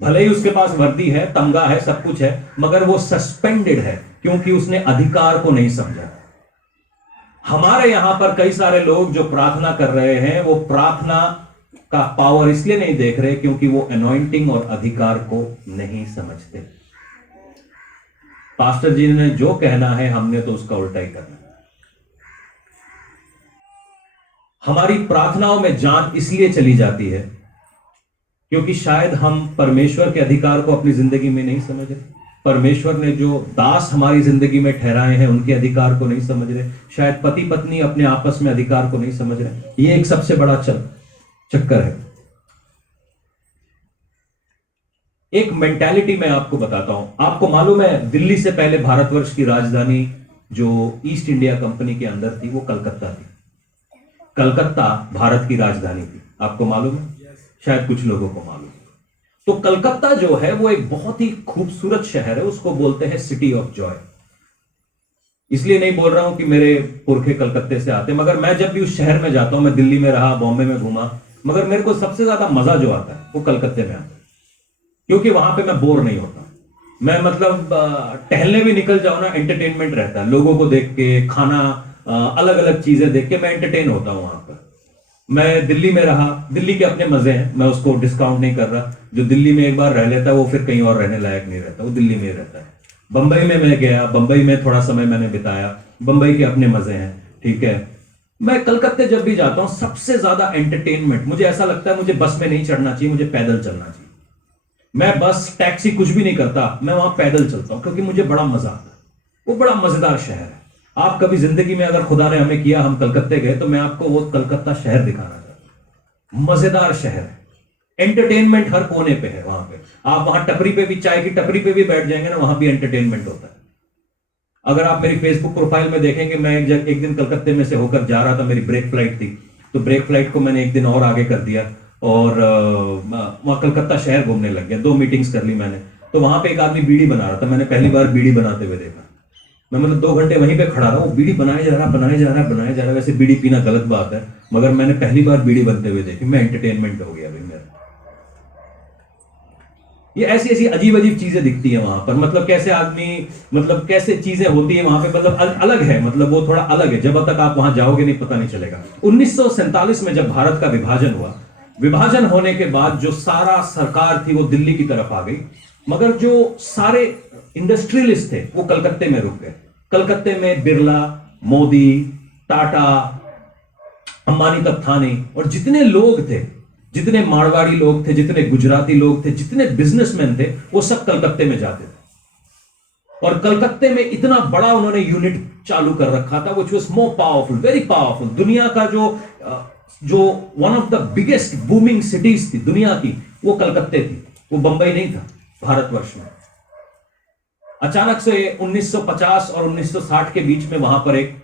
भले ही उसके पास वर्दी है, तमगा है, सब कुछ है, मगर वो सस्पेंडेड है क्योंकि उसने अधिकार को नहीं समझा। हमारे यहां पर कई सारे लोग जो प्रार्थना कर रहे हैं, वो प्रार्थना का पावर इसलिए नहीं देख रहे क्योंकि वो अनॉइंटिंग और अधिकार को नहीं समझते। पास्टर जी ने जो कहना है हमने तो उसका उल्टा ही करना है। हमारी प्रार्थनाओं में जान इसलिए चली जाती है क्योंकि शायद हम परमेश्वर के अधिकार को अपनी जिंदगी में नहीं समझ रहे। परमेश्वर ने जो दास हमारी जिंदगी में ठहराए हैं उनके अधिकार को नहीं समझ रहे। शायद पति पत्नी अपने आपस में अधिकार को नहीं समझ रहे। ये एक सबसे बड़ा चक्कर है। एक मेंटालिटी मैं आपको बताता हूं। आपको मालूम है दिल्ली से पहले भारतवर्ष की राजधानी जो ईस्ट इंडिया कंपनी के अंदर थी वो कलकत्ता थी। कलकत्ता भारत की राजधानी थी, आपको मालूम है? शायद कुछ लोगों को मालूम है। तो कलकत्ता जो है वो एक बहुत ही खूबसूरत शहर है, उसको बोलते हैं सिटी ऑफ जॉय। इसलिए नहीं बोल रहा हूं कि मेरे पुरखे कलकत्ते से आते, मगर मैं जब भी उस शहर में जाता हूं, मैं दिल्ली में रहा, बॉम्बे में घूमा, मगर मेरे को सबसे ज्यादा मजा जो आता है वो कलकत्ते में आता है, क्योंकि वहां पे मैं बोर नहीं होता। मैं मतलब टहलने भी निकल जाऊं ना, एंटरटेनमेंट रहता है, लोगों को देख के, खाना, अलग अलग चीजें देख के मैं एंटरटेन होता हूं वहां पर। मैं दिल्ली में रहा, दिल्ली के अपने मजे हैं, मैं उसको डिस्काउंट नहीं कर रहा। जो दिल्ली में एक बार रह लेता है वो फिर कहीं और रहने लायक नहीं रहता, वो दिल्ली में ही रहता है। बंबई में मैं गया, बंबई में थोड़ा समय मैंने बिताया, बंबई के अपने मजे हैं, ठीक है। मैं कलकत्ते जब भी जाता हूं सबसे ज्यादा एंटरटेनमेंट मुझे ऐसा लगता है, मुझे बस में नहीं चढ़ना चाहिए, मुझे पैदल चलना चाहिए। मैं बस टैक्सी कुछ भी नहीं करता, मैं वहां पैदल चलता हूं क्योंकि मुझे बड़ा मजा आता है। वो बड़ा मजेदार शहर है। आप कभी जिंदगी में अगर खुदा ने हमें किया, हम कलकत्ते गए, तो मैं आपको वो कलकत्ता शहर दिखाना चाहता हूं। मजेदार शहर है, एंटरटेनमेंट हर कोने पे है वहां पे। आप वहां टपरी पे भी, चाय की टपरी पे भी बैठ जाएंगे ना, वहां भी एंटरटेनमेंट होता है। अगर आप मेरी फेसबुक प्रोफाइल में देखेंगे, मैं एक दिन कलकत्ते में से होकर जा रहा था, मेरी ब्रेक फ्लाइट थी, तो ब्रेक फ्लाइट को मैंने एक दिन और आगे कर दिया और वहां कलकत्ता शहर घूमने लग गया। 2 मीटिंग्स कर ली मैंने। तो वहां पे एक आदमी बीड़ी बना रहा था, मैंने पहली बार बीड़ी बनाते हुए देखा। मैं मतलब 2 घंटे वहीं पे खड़ा रहा, वो बीड़ी बनाया जा रहा। वैसे बीड़ी पीना गलत बात है, मगर मैंने पहली बार बीड़ी बनते हुए देखी, मैं एंटरटेनमेंट हो गया भाई मेरा। ये ऐसी ऐसी अजीब अजीब चीजें दिखती है वहां पर, मतलब कैसे आदमी, मतलब कैसे चीजें होती है वहां पे, मतलब अलग है, मतलब वो थोड़ा अलग है। जब तक आप वहां जाओगे नहीं पता नहीं चलेगा। 1947 में जब भारत का विभाजन हुआ, विभाजन होने के बाद जो सारा सरकार थी वो दिल्ली की तरफ आ गई, मगर जो सारे इंडस्ट्रियलिस्ट थे वो कलकत्ते में रुक गए। कलकत्ते में बिरला, मोदी, टाटा, अंबानी तक था नहीं, और जितने लोग थे जितने मारवाड़ी लोग थे, जितने गुजराती लोग थे, जितने बिजनेसमैन थे, वो सब कलकत्ते में जाते थे। और कलकत्ते में इतना बड़ा उन्होंने यूनिट चालू कर रखा था, which was more powerful, very powerful. दुनिया का जो one of the biggest booming cities थी दुनिया की, वो कलकत्ते थी, वो बंबई नहीं था भारतवर्ष में। अचानक से 1950 और 1960 के बीच में वहां पर एक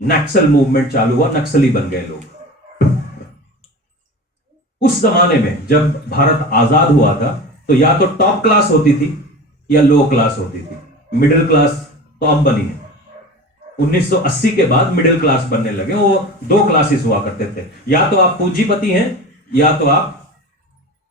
नक्सल मूवमेंट चालू हुआ, नक्सली बन गए लोग। उस जमाने में जब भारत आजाद हुआ था, तो या तो टॉप क्लास होती थी या लो क्लास होती थी, मिडिल क्लास तो अब बनी है। 1980 के बाद मिडिल क्लास बनने लगे। वो दो क्लासेस हुआ करते थे, या तो आप पूंजीपति हैं या तो आप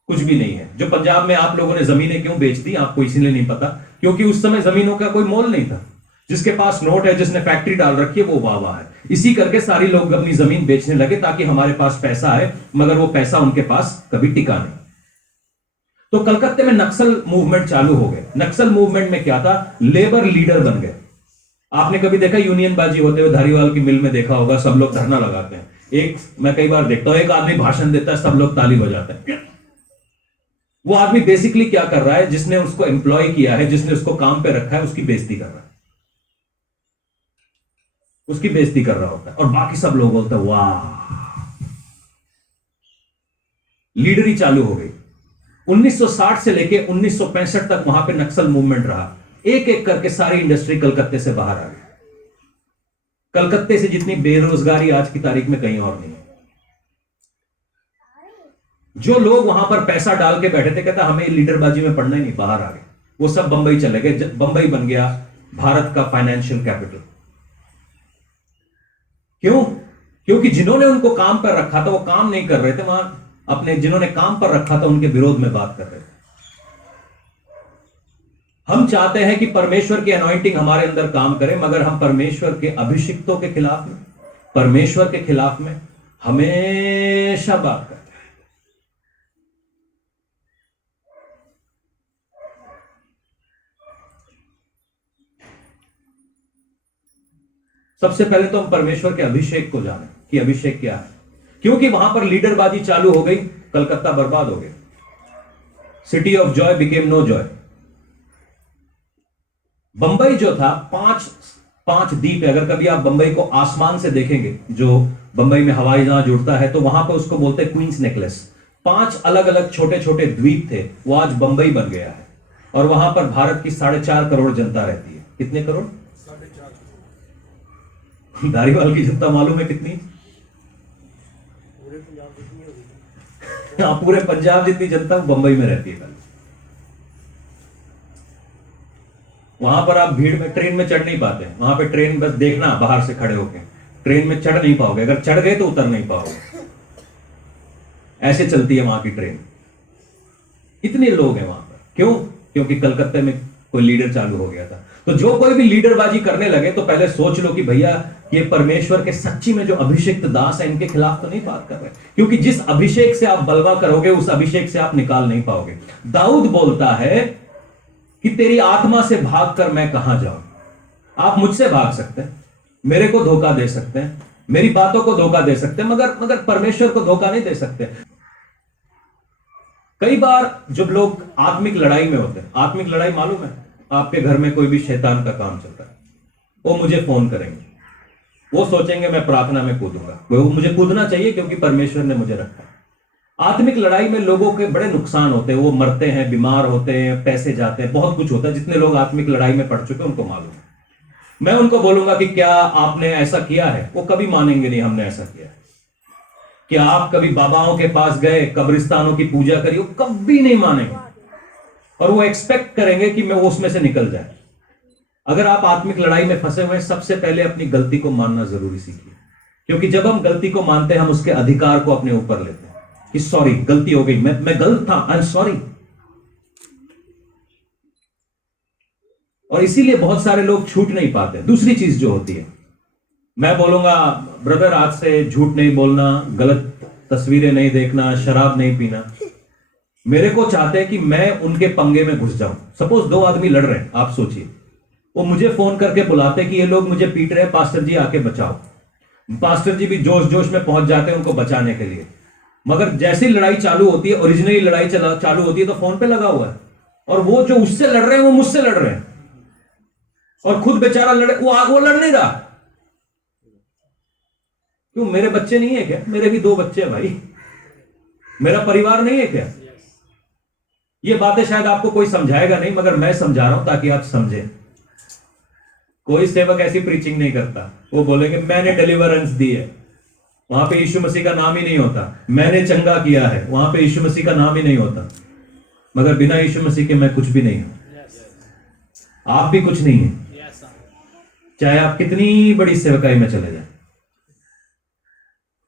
कुछ भी नहीं है। जो पंजाब में आप लोगों ने जमीनें क्यों बेच दी, आपको इसीलिए नहीं पता, क्योंकि उस समय जमीनों का कोई मोल नहीं था। जिसके पास नोट है, जिसने फैक्ट्री डाल रखी है, वो वाह वाह है। इसी करके सारे लोग अपनी जमीन बेचने लगे ताकि हमारे पास पैसा है, मगर वो पैसा उनके पास कभी टिका नहीं। तो कलकत्ते में नक्सल मूवमेंट चालू हो गए। नक्सल मूवमेंट में क्या था, लेबर लीडर बन गए। आपने कभी देखा यूनियन बाजी होते हुए, धारीवाल की मिल में देखा होगा, सब लोग धरना लगाते हैं। मैं कई बार देखता हूं, एक आदमी भाषण देता है, सब लोग ताली बजाते हैं। वो आदमी बेसिकली क्या कर रहा है, जिसने उसको एम्प्लॉय किया है, जिसने उसको काम पे रखा है, उसकी बेइज्जती कर रहा है, उसकी बेइज्जती कर रहा होता है। और बाकी सब लोग बोलते हैं वाह। लीडरी चालू हो गई। 1960 से लेके 1965 तक वहां पे नक्सल मूवमेंट रहा। एक एक करके सारी इंडस्ट्री कलकत्ते से बाहर आ गई। कलकत्ते से जितनी बेरोजगारी आज की तारीख में कहीं और नहीं है। जो लोग वहां पर पैसा डाल के बैठे थे, कहता हमें लीडरबाजी में पड़ना ही नहीं, बाहर आ गए। वो सब बंबई चले गए। बंबई बन गया भारत का फाइनेंशियल कैपिटल। क्यों? क्योंकि जिन्होंने उनको काम पर रखा था वो काम नहीं कर रहे थे। वहां अपने जिन्होंने काम पर रखा था उनके विरोध में बात कर रहे थे। हम चाहते हैं कि परमेश्वर की अनॉइंटिंग हमारे अंदर काम करे, मगर हम परमेश्वर के अभिषिक्तों के खिलाफ में, परमेश्वर के खिलाफ में हमेशा बात करते हैं। सबसे पहले तो हम परमेश्वर के अभिषेक को जानें कि अभिषेक क्या है। क्योंकि वहां पर लीडरबाजी चालू हो गई, कलकत्ता बर्बाद हो गया। City of joy became no joy. Bombay जो था, पांच द्वीप है। अगर कभी आप बंबई को आसमान से देखेंगे, जो बंबई में हवाई जहाज उड़ता है, तो वहां पर उसको बोलते हैं क्वींस नेकलेस। 5 अलग अलग छोटे छोटे द्वीप थे, वो आज बंबई बन गया है। और वहां पर भारत की 4.5 करोड़ जनता रहती है। कितने करोड़? 4.5। धारीवाल की जनता मालूम है कितनी? पूरे पंजाब जितनी जनता बंबई में रहती है। वहां पर आप भीड़ में, ट्रेन में चढ़ नहीं पाते। वहां पे ट्रेन बस देखना बाहर से खड़े होके, ट्रेन में चढ़ नहीं पाओगे। अगर चढ़ गए तो उतर नहीं पाओगे। ऐसे चलती है वहां की ट्रेन। इतने लोग हैं वहां पर। क्यों? क्योंकि कलकत्ते में कोई लीडर चालू हो गया था। तो जो कोई भी लीडरबाजी करने लगे, तो पहले सोच लो कि भैया ये परमेश्वर के सच्ची में जो अभिषिक्त दास है, इनके खिलाफ तो नहीं बात कर रहे। क्योंकि जिस अभिषेक से आप बलवा करोगे, उस अभिषेक से आप निकाल नहीं पाओगे। दाऊद बोलता है कि तेरी आत्मा से भागकर मैं कहां जाऊं। आप मुझसे भाग सकते हैं, मेरे को धोखा दे सकते हैं, मेरी बातों को धोखा दे सकते हैं, मगर परमेश्वर को धोखा नहीं दे सकते। कई बार जब लोग आत्मिक लड़ाई में होते हैं, आत्मिक लड़ाई मालूम है, आपके घर में कोई भी शैतान का काम चल रहा है, वो मुझे फोन करेंगे। वो सोचेंगे मैं प्रार्थना में कूदूंगा। वो मुझे कूदना चाहिए क्योंकि परमेश्वर ने मुझे रखा है। आत्मिक लड़ाई में लोगों के बड़े नुकसान होते हैं। वो मरते हैं, बीमार होते हैं, पैसे जाते हैं, बहुत कुछ होता है। जितने लोग आत्मिक लड़ाई में पड़ चुके हैं उनको मालूम है। मैं उनको बोलूंगा कि क्या आपने ऐसा किया है, वो कभी मानेंगे नहीं हमने ऐसा किया है। क्या आप कभी बाबाओं के पास गए, कब्रिस्तानों की पूजा करी, वो कभी नहीं मानेंगे। और वो एक्सपेक्ट करेंगे कि मैं वो उसमें से निकल जाए। अगर आप आत्मिक लड़ाई में फंसे हुए, सबसे पहले अपनी गलती को मानना जरूरी सीखिए। क्योंकि जब हम गलती को मानते हैं, हम उसके अधिकार को अपने ऊपर लेते हैं कि सॉरी, गलती हो गई, मैं गलत था, आई एम सॉरी। और इसीलिए बहुत सारे लोग छूट नहीं पाते। दूसरी चीज जो होती है, मैं बोलूंगा ब्रदर आज से झूठ नहीं बोलना, गलत तस्वीरें नहीं देखना, शराब नहीं पीना। मेरे को चाहते हैं कि मैं उनके पंगे में घुस जाऊं। सपोज 2 आदमी लड़ रहे हैं, आप सोचिए, वो मुझे फोन करके बुलाते कि ये लोग मुझे पीट रहे हैं, पास्टर जी आके बचाओ। पास्टर जी भी जोश जोश में पहुंच जाते हैं उनको बचाने के लिए। मगर जैसे ही लड़ाई चालू होती है, ओरिजिनली लड़ाई चालू होती है, तो फोन पे लगा हुआ है, और वो जो उससे लड़ रहे हैं वो मुझसे लड़ रहे हैं, और खुद बेचारा वो लड़ नहीं रहा। क्यों? मेरे बच्चे नहीं है क्या? मेरे भी 2 बच्चे हैं भाई, मेरा परिवार नहीं है क्या? ये बातें शायद आपको कोई समझाएगा नहीं, मगर मैं समझा रहा हूं ताकि आप समझें। कोई सेवक ऐसी प्रीचिंग नहीं करता, वो बोलेंगे मैंने डिलीवरेंस दी है, वहां पे यीशु मसीह का नाम ही नहीं होता। मैंने चंगा किया है, वहां पे यीशु मसीह का नाम ही नहीं होता। मगर बिना यीशु मसीह के मैं कुछ भी नहीं हूं, आप भी कुछ नहीं है, चाहे आप कितनी बड़ी सेवकाई में चले जाए।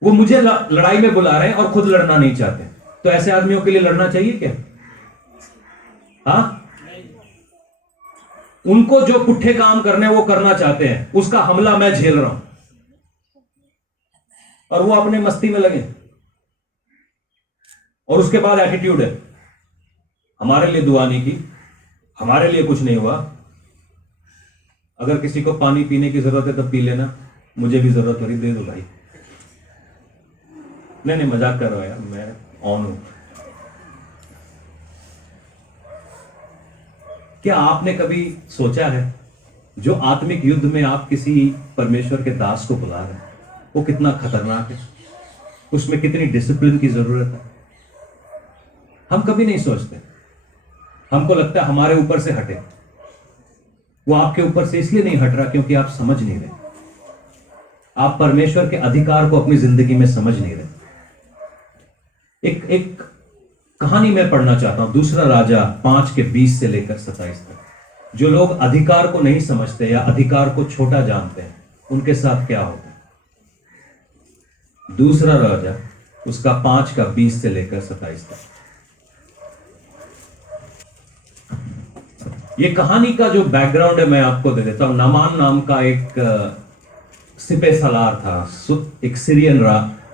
वो मुझे लड़ाई में बुला रहे हैं और खुद लड़ना नहीं चाहते, तो ऐसे आदमियों के लिए लड़ना चाहिए क्या? हाँ, उनको जो पुट्ठे काम करने वो करना चाहते हैं, उसका हमला मैं झेल रहा हूं, और वो अपने मस्ती में लगे, और उसके बाद एटीट्यूड है हमारे लिए दुआ नहीं की, हमारे लिए कुछ नहीं हुआ, अगर किसी को पानी पीने की जरूरत है तो पी लेना, मुझे भी जरूरत हो रही, दे दो भाई। नहीं मजाक कर रहा हूं यार, मैं ऑन हूं। क्या आपने कभी सोचा है जो आत्मिक युद्ध में आप किसी परमेश्वर के दास को बुला रहे हैं, वो कितना खतरनाक है, उसमें कितनी डिसिप्लिन की जरूरत है? हम कभी नहीं सोचते, हमको लगता है हमारे ऊपर से हटे। वो आपके ऊपर से इसलिए नहीं हट रहा क्योंकि आप समझ नहीं रहे, आप परमेश्वर के अधिकार को अपनी जिंदगी में समझ नहीं रहे। एक कहानी मैं पढ़ना चाहता हूं, दूसरा राजा 5 के 20 से लेकर 27 तक। जो लोग अधिकार को नहीं समझते या अधिकार को छोटा जानते हैं, उनके साथ क्या होता है। दूसरा राजा उसका 5 का 20 से लेकर 27 तक। ये कहानी का जो बैकग्राउंड है मैं आपको दे देता हूं। नामान नाम का एक सिपह सलार था, एक सीरियन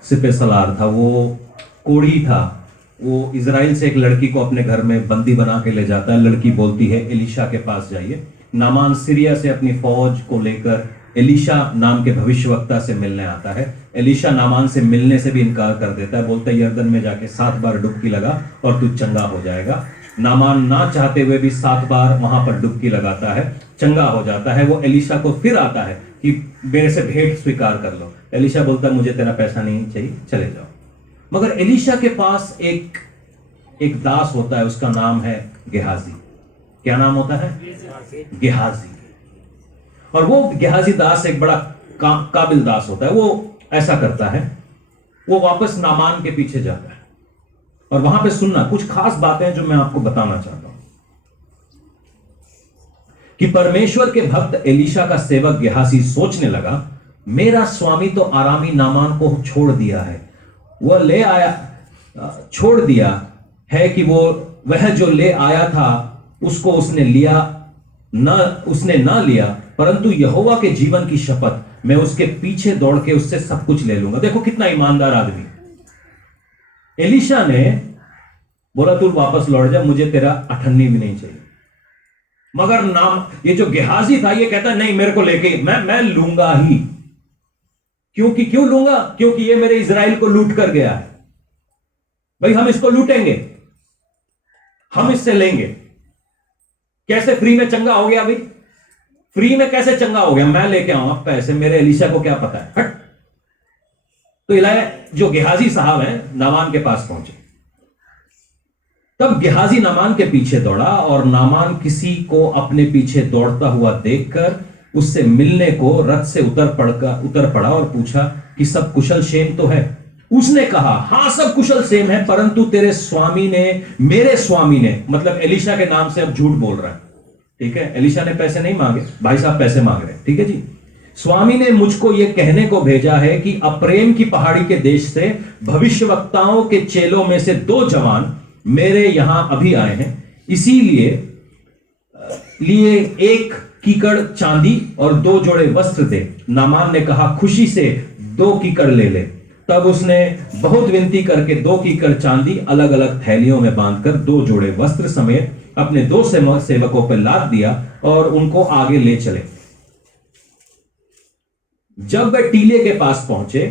सिपह सलार था, वो कोढ़ी था। वो इजराइल से एक लड़की को अपने घर में बंदी बना के ले जाता है। लड़की बोलती है एलीशा के पास जाइए। नामान सीरिया से अपनी फौज को लेकर एलीशा नाम के भविष्यवक्ता से मिलने आता है। एलीशा नामान से मिलने से भी इनकार कर देता है, बोलता है यर्दन में जाके 7 बार डुबकी लगा और तू चंगा हो जाएगा। नामान ना चाहते हुए भी 7 बार वहां पर डुबकी लगाता है, चंगा हो जाता है। वो एलीशा को फिर आता है कि मेरे से भेंट स्वीकार कर लो। एलीशा बोलता है मुझे तेरा पैसा नहीं चाहिए, चले जाओ। मगर एलीशा के पास एक दास होता है, उसका नाम है गेहाजी। क्या नाम होता है? गेहाजी। और वो गेहाजी दास एक बड़ा काबिल दास होता है। वो ऐसा करता है, वो वापस नामान के पीछे जाता है, और वहां पे सुनना कुछ खास बातें जो मैं आपको बताना चाहता हूं कि परमेश्वर के भक्त एलीशा का सेवक गेहाजी सोचने लगा, मेरा स्वामी तो आरामी नामान को छोड़ दिया है, वह ले आया, छोड़ दिया है कि वह जो ले आया था उसको उसने ना लिया, परंतु यहोवा के जीवन की शपथ, मैं उसके पीछे दौड़ के उससे सब कुछ ले लूंगा। देखो कितना ईमानदार आदमी। एलीशा ने बोला तू वापस लौट जा, मुझे तेरा अठन्नी भी नहीं चाहिए। मगर ये जो गेहाजी था, ये कहता नहीं, मेरे को लेके मैं लूंगा ही। क्यों लूंगा? क्योंकि ये मेरे इजराइल को लूट कर गया है। भाई हम इसको लूटेंगे, हम इससे लेंगे। कैसे फ्री में चंगा हो गया? भाई फ्री में कैसे चंगा हो गया? मैं लेके आऊंगा पैसे, मेरे एलीशा को क्या पता है, हट। तो इलाया जो गेहाजी साहब हैं नामान के पास पहुंचे। तब गेहाजी नामान के पीछे दौड़ा, और नामान किसी को अपने पीछे दौड़ता हुआ देखकर उससे मिलने को रथ से उतर पड़ा और पूछा कि सब कुशल क्षेम तो है? उसने कहा हां सब कुशल क्षेम है, परंतु तेरे स्वामी ने, मेरे स्वामी ने, मतलब एलीशा के नाम से अब झूठ बोल रहा है। ठीक है, एलीशा ने पैसे नहीं मांगे, भाई साहब पैसे मांग रहे हैं। ठीक है जी, स्वामी ने मुझको यह कहने को भेजा है कि अप्रेम की पहाड़ी के देश से भविष्यवक्ताओं के चेलों में से 2 जवान मेरे यहां अभी आए हैं, इसीलिए एक कीकड़ चांदी और 2 जोड़े वस्त्र दे। नामान ने कहा खुशी से 2 कीकड़ ले ले। तब उसने बहुत विनती करके 2 कीकड़ चांदी अलग अलग थैलियों में बांधकर 2 जोड़े वस्त्र समेत अपने 2 सेवकों पर लाद दिया और उनको आगे ले चले। जब वे टीले के पास पहुंचे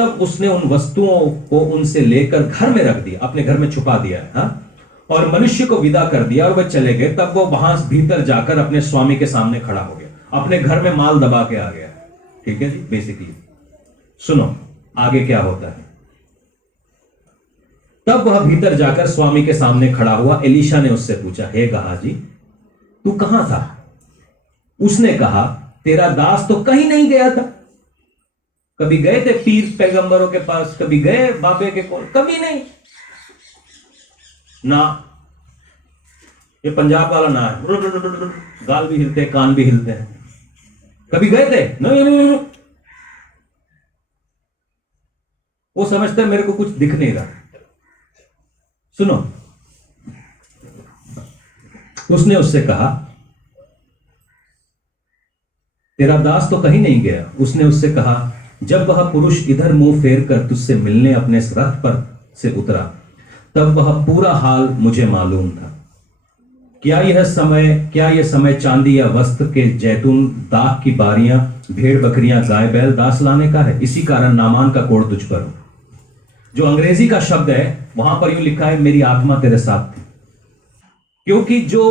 तब उसने उन वस्तुओं को उनसे लेकर घर में रख दिया, अपने घर में छुपा दिया है, हाँ? और मनुष्य को विदा कर दिया और वह चले गए। तब वो वहां भीतर जाकर अपने स्वामी के सामने खड़ा हो गया, अपने घर में माल दबा के आ गया। ठीक है जी, बेसिकली सुनो आगे क्या होता है। तब वह भीतर जाकर स्वामी के सामने खड़ा हुआ। एलीशा ने उससे पूछा, हे गेहाजी, तू कहां था? उसने कहा, तेरा दास तो कहीं नहीं गया था। कभी गए थे पीर पैगंबरों के पास, कभी गए बाबे के कोल? कभी नहीं ना। ये पंजाब वाला ना है, गाल भी हिलते हैं, कान भी हिलते हैं। कभी गए थे? नहीं, नहीं, नहीं। वो समझता है मेरे को कुछ दिख नहीं रहा। सुनो, उसने उससे कहा, तेरा दास तो कहीं नहीं गया। उसने उससे कहा, जब वह पुरुष इधर मुंह फेर कर तुझसे मिलने अपने रथ पर से उतरा, तब वह पूरा हाल मुझे मालूम था। क्या यह समय चांदी या वस्त्र के जैतून, दाख की बारियां, भेड़ बकरियां, गाय बैल, दास लाने का है? इसी कारण नामान का कोढ़ तुझ पर हो। जो अंग्रेजी का शब्द है वहां पर यूं लिखा है, मेरी आत्मा तेरे साथ थी। क्योंकि जो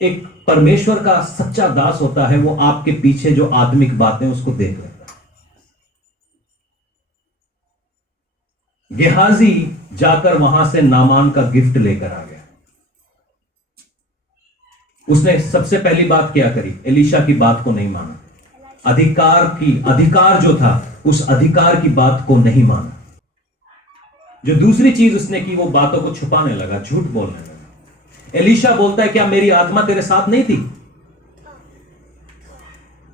एक परमेश्वर का सच्चा दास होता है वो आपके पीछे जो आत्मिक बातें उसको देख लेता है। गेहाजी जाकर वहां से नामान का गिफ्ट लेकर आ गया। उसने सबसे पहली बात क्या करी? एलीशा की बात को नहीं माना। अधिकार जो था उस अधिकार की बात को नहीं माना। जो दूसरी चीज उसने की, वो बातों को छुपाने लगा, झूठ बोलने लगा। एलीशा बोलता है, क्या मेरी आत्मा तेरे साथ नहीं थी?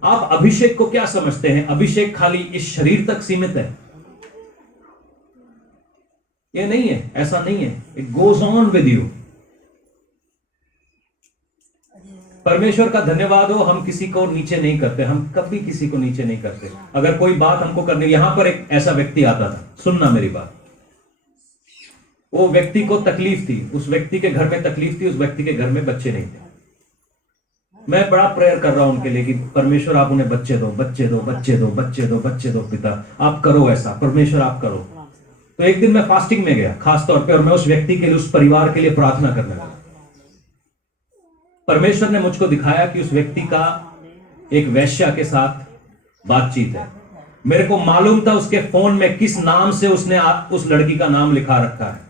आप अभिषेक को क्या समझते हैं? अभिषेक खाली इस शरीर तक सीमित है? ये नहीं है, ऐसा नहीं है। It goes on with you. परमेश्वर का धन्यवाद हो, हम किसी को नीचे नहीं करते, हम कभी किसी को नीचे नहीं करते। अगर कोई बात हमको करनी, यहां पर एक ऐसा व्यक्ति आता था, सुनना मेरी बात। वो व्यक्ति को तकलीफ थी, उस व्यक्ति के घर में तकलीफ थी, उस व्यक्ति के घर में बच्चे नहीं थे। मैं बड़ा प्रेयर कर रहा हूं उनके लिए कि परमेश्वर आप उन्हें बच्चे दो, बच्चे दो, बच्चे दो, बच्चे दो, बच्चे दो। पिता आप करो ऐसा, परमेश्वर आप करो। तो एक दिन मैं फास्टिंग में गया खास तौर पे, और मैं उस व्यक्ति के लिए, उस परिवार के लिए प्रार्थना करने लगा। परमेश्वर ने मुझको दिखाया कि उस व्यक्ति का एक वैश्या के साथ बातचीत है। मेरे को मालूम था उसके फोन में किस नाम से उसने उस लड़की का नाम लिखा रखा है।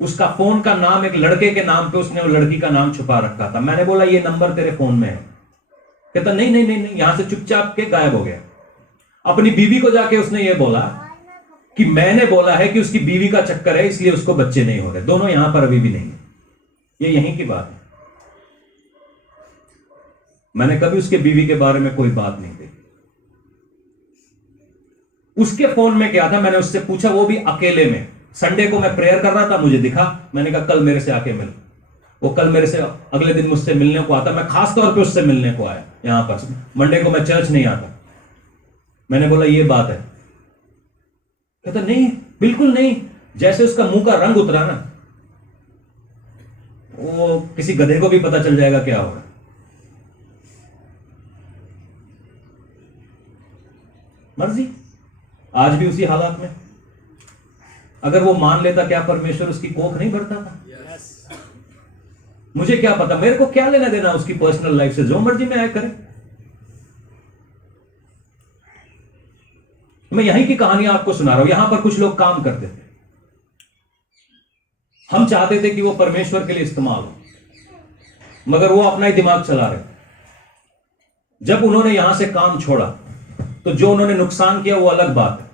उसका फोन का नाम एक लड़के के नाम पे उसने वो लड़की का नाम छुपा रखा था। मैंने बोला, ये नंबर तेरे फोन में है? कहता नहीं नहीं नहीं नहीं, यहां से चुपचाप के गायब हो गया। अपनी बीवी को जाके उसने ये बोला कि मैंने बोला है कि उसकी बीवी का चक्कर है, इसलिए उसको बच्चे नहीं हो रहे। दोनों यहां पर अभी भी नहीं है। ये यहीं की बात है। मैंने कभी उसके बीवी के बारे में कोई बात नहीं देखी। उसके फोन में क्या था, मैंने उससे पूछा, वो भी अकेले में। संडे को मैं प्रेयर कर रहा था, मुझे दिखा। मैंने कहा कल मेरे से आके मिल। वो कल मेरे से अगले दिन मुझसे मिलने को आता। मैं खास तौर पे उससे मिलने को आया यहां पर। मंडे को मैं चर्च नहीं आता। मैंने बोला ये बात है? कहता नहीं, बिल्कुल नहीं। जैसे उसका मुंह का रंग उतरा ना, वो किसी गधे को भी पता चल जाएगा क्या होगा। मर्जी। आज भी उसी हालात में। अगर वो मान लेता, क्या परमेश्वर उसकी कोख नहीं भरता था? मुझे क्या पता, मेरे को क्या लेना देना उसकी पर्सनल लाइफ से? जो मर्जी में आए करे। मैं यहीं की कहानियां आपको सुना रहा हूं। यहां पर कुछ लोग काम करते थे। हम चाहते थे कि वो परमेश्वर के लिए इस्तेमाल हो, मगर वो अपना ही दिमाग चला रहे। जब उन्होंने यहां से काम छोड़ा तो जो उन्होंने नुकसान किया वो अलग बात है।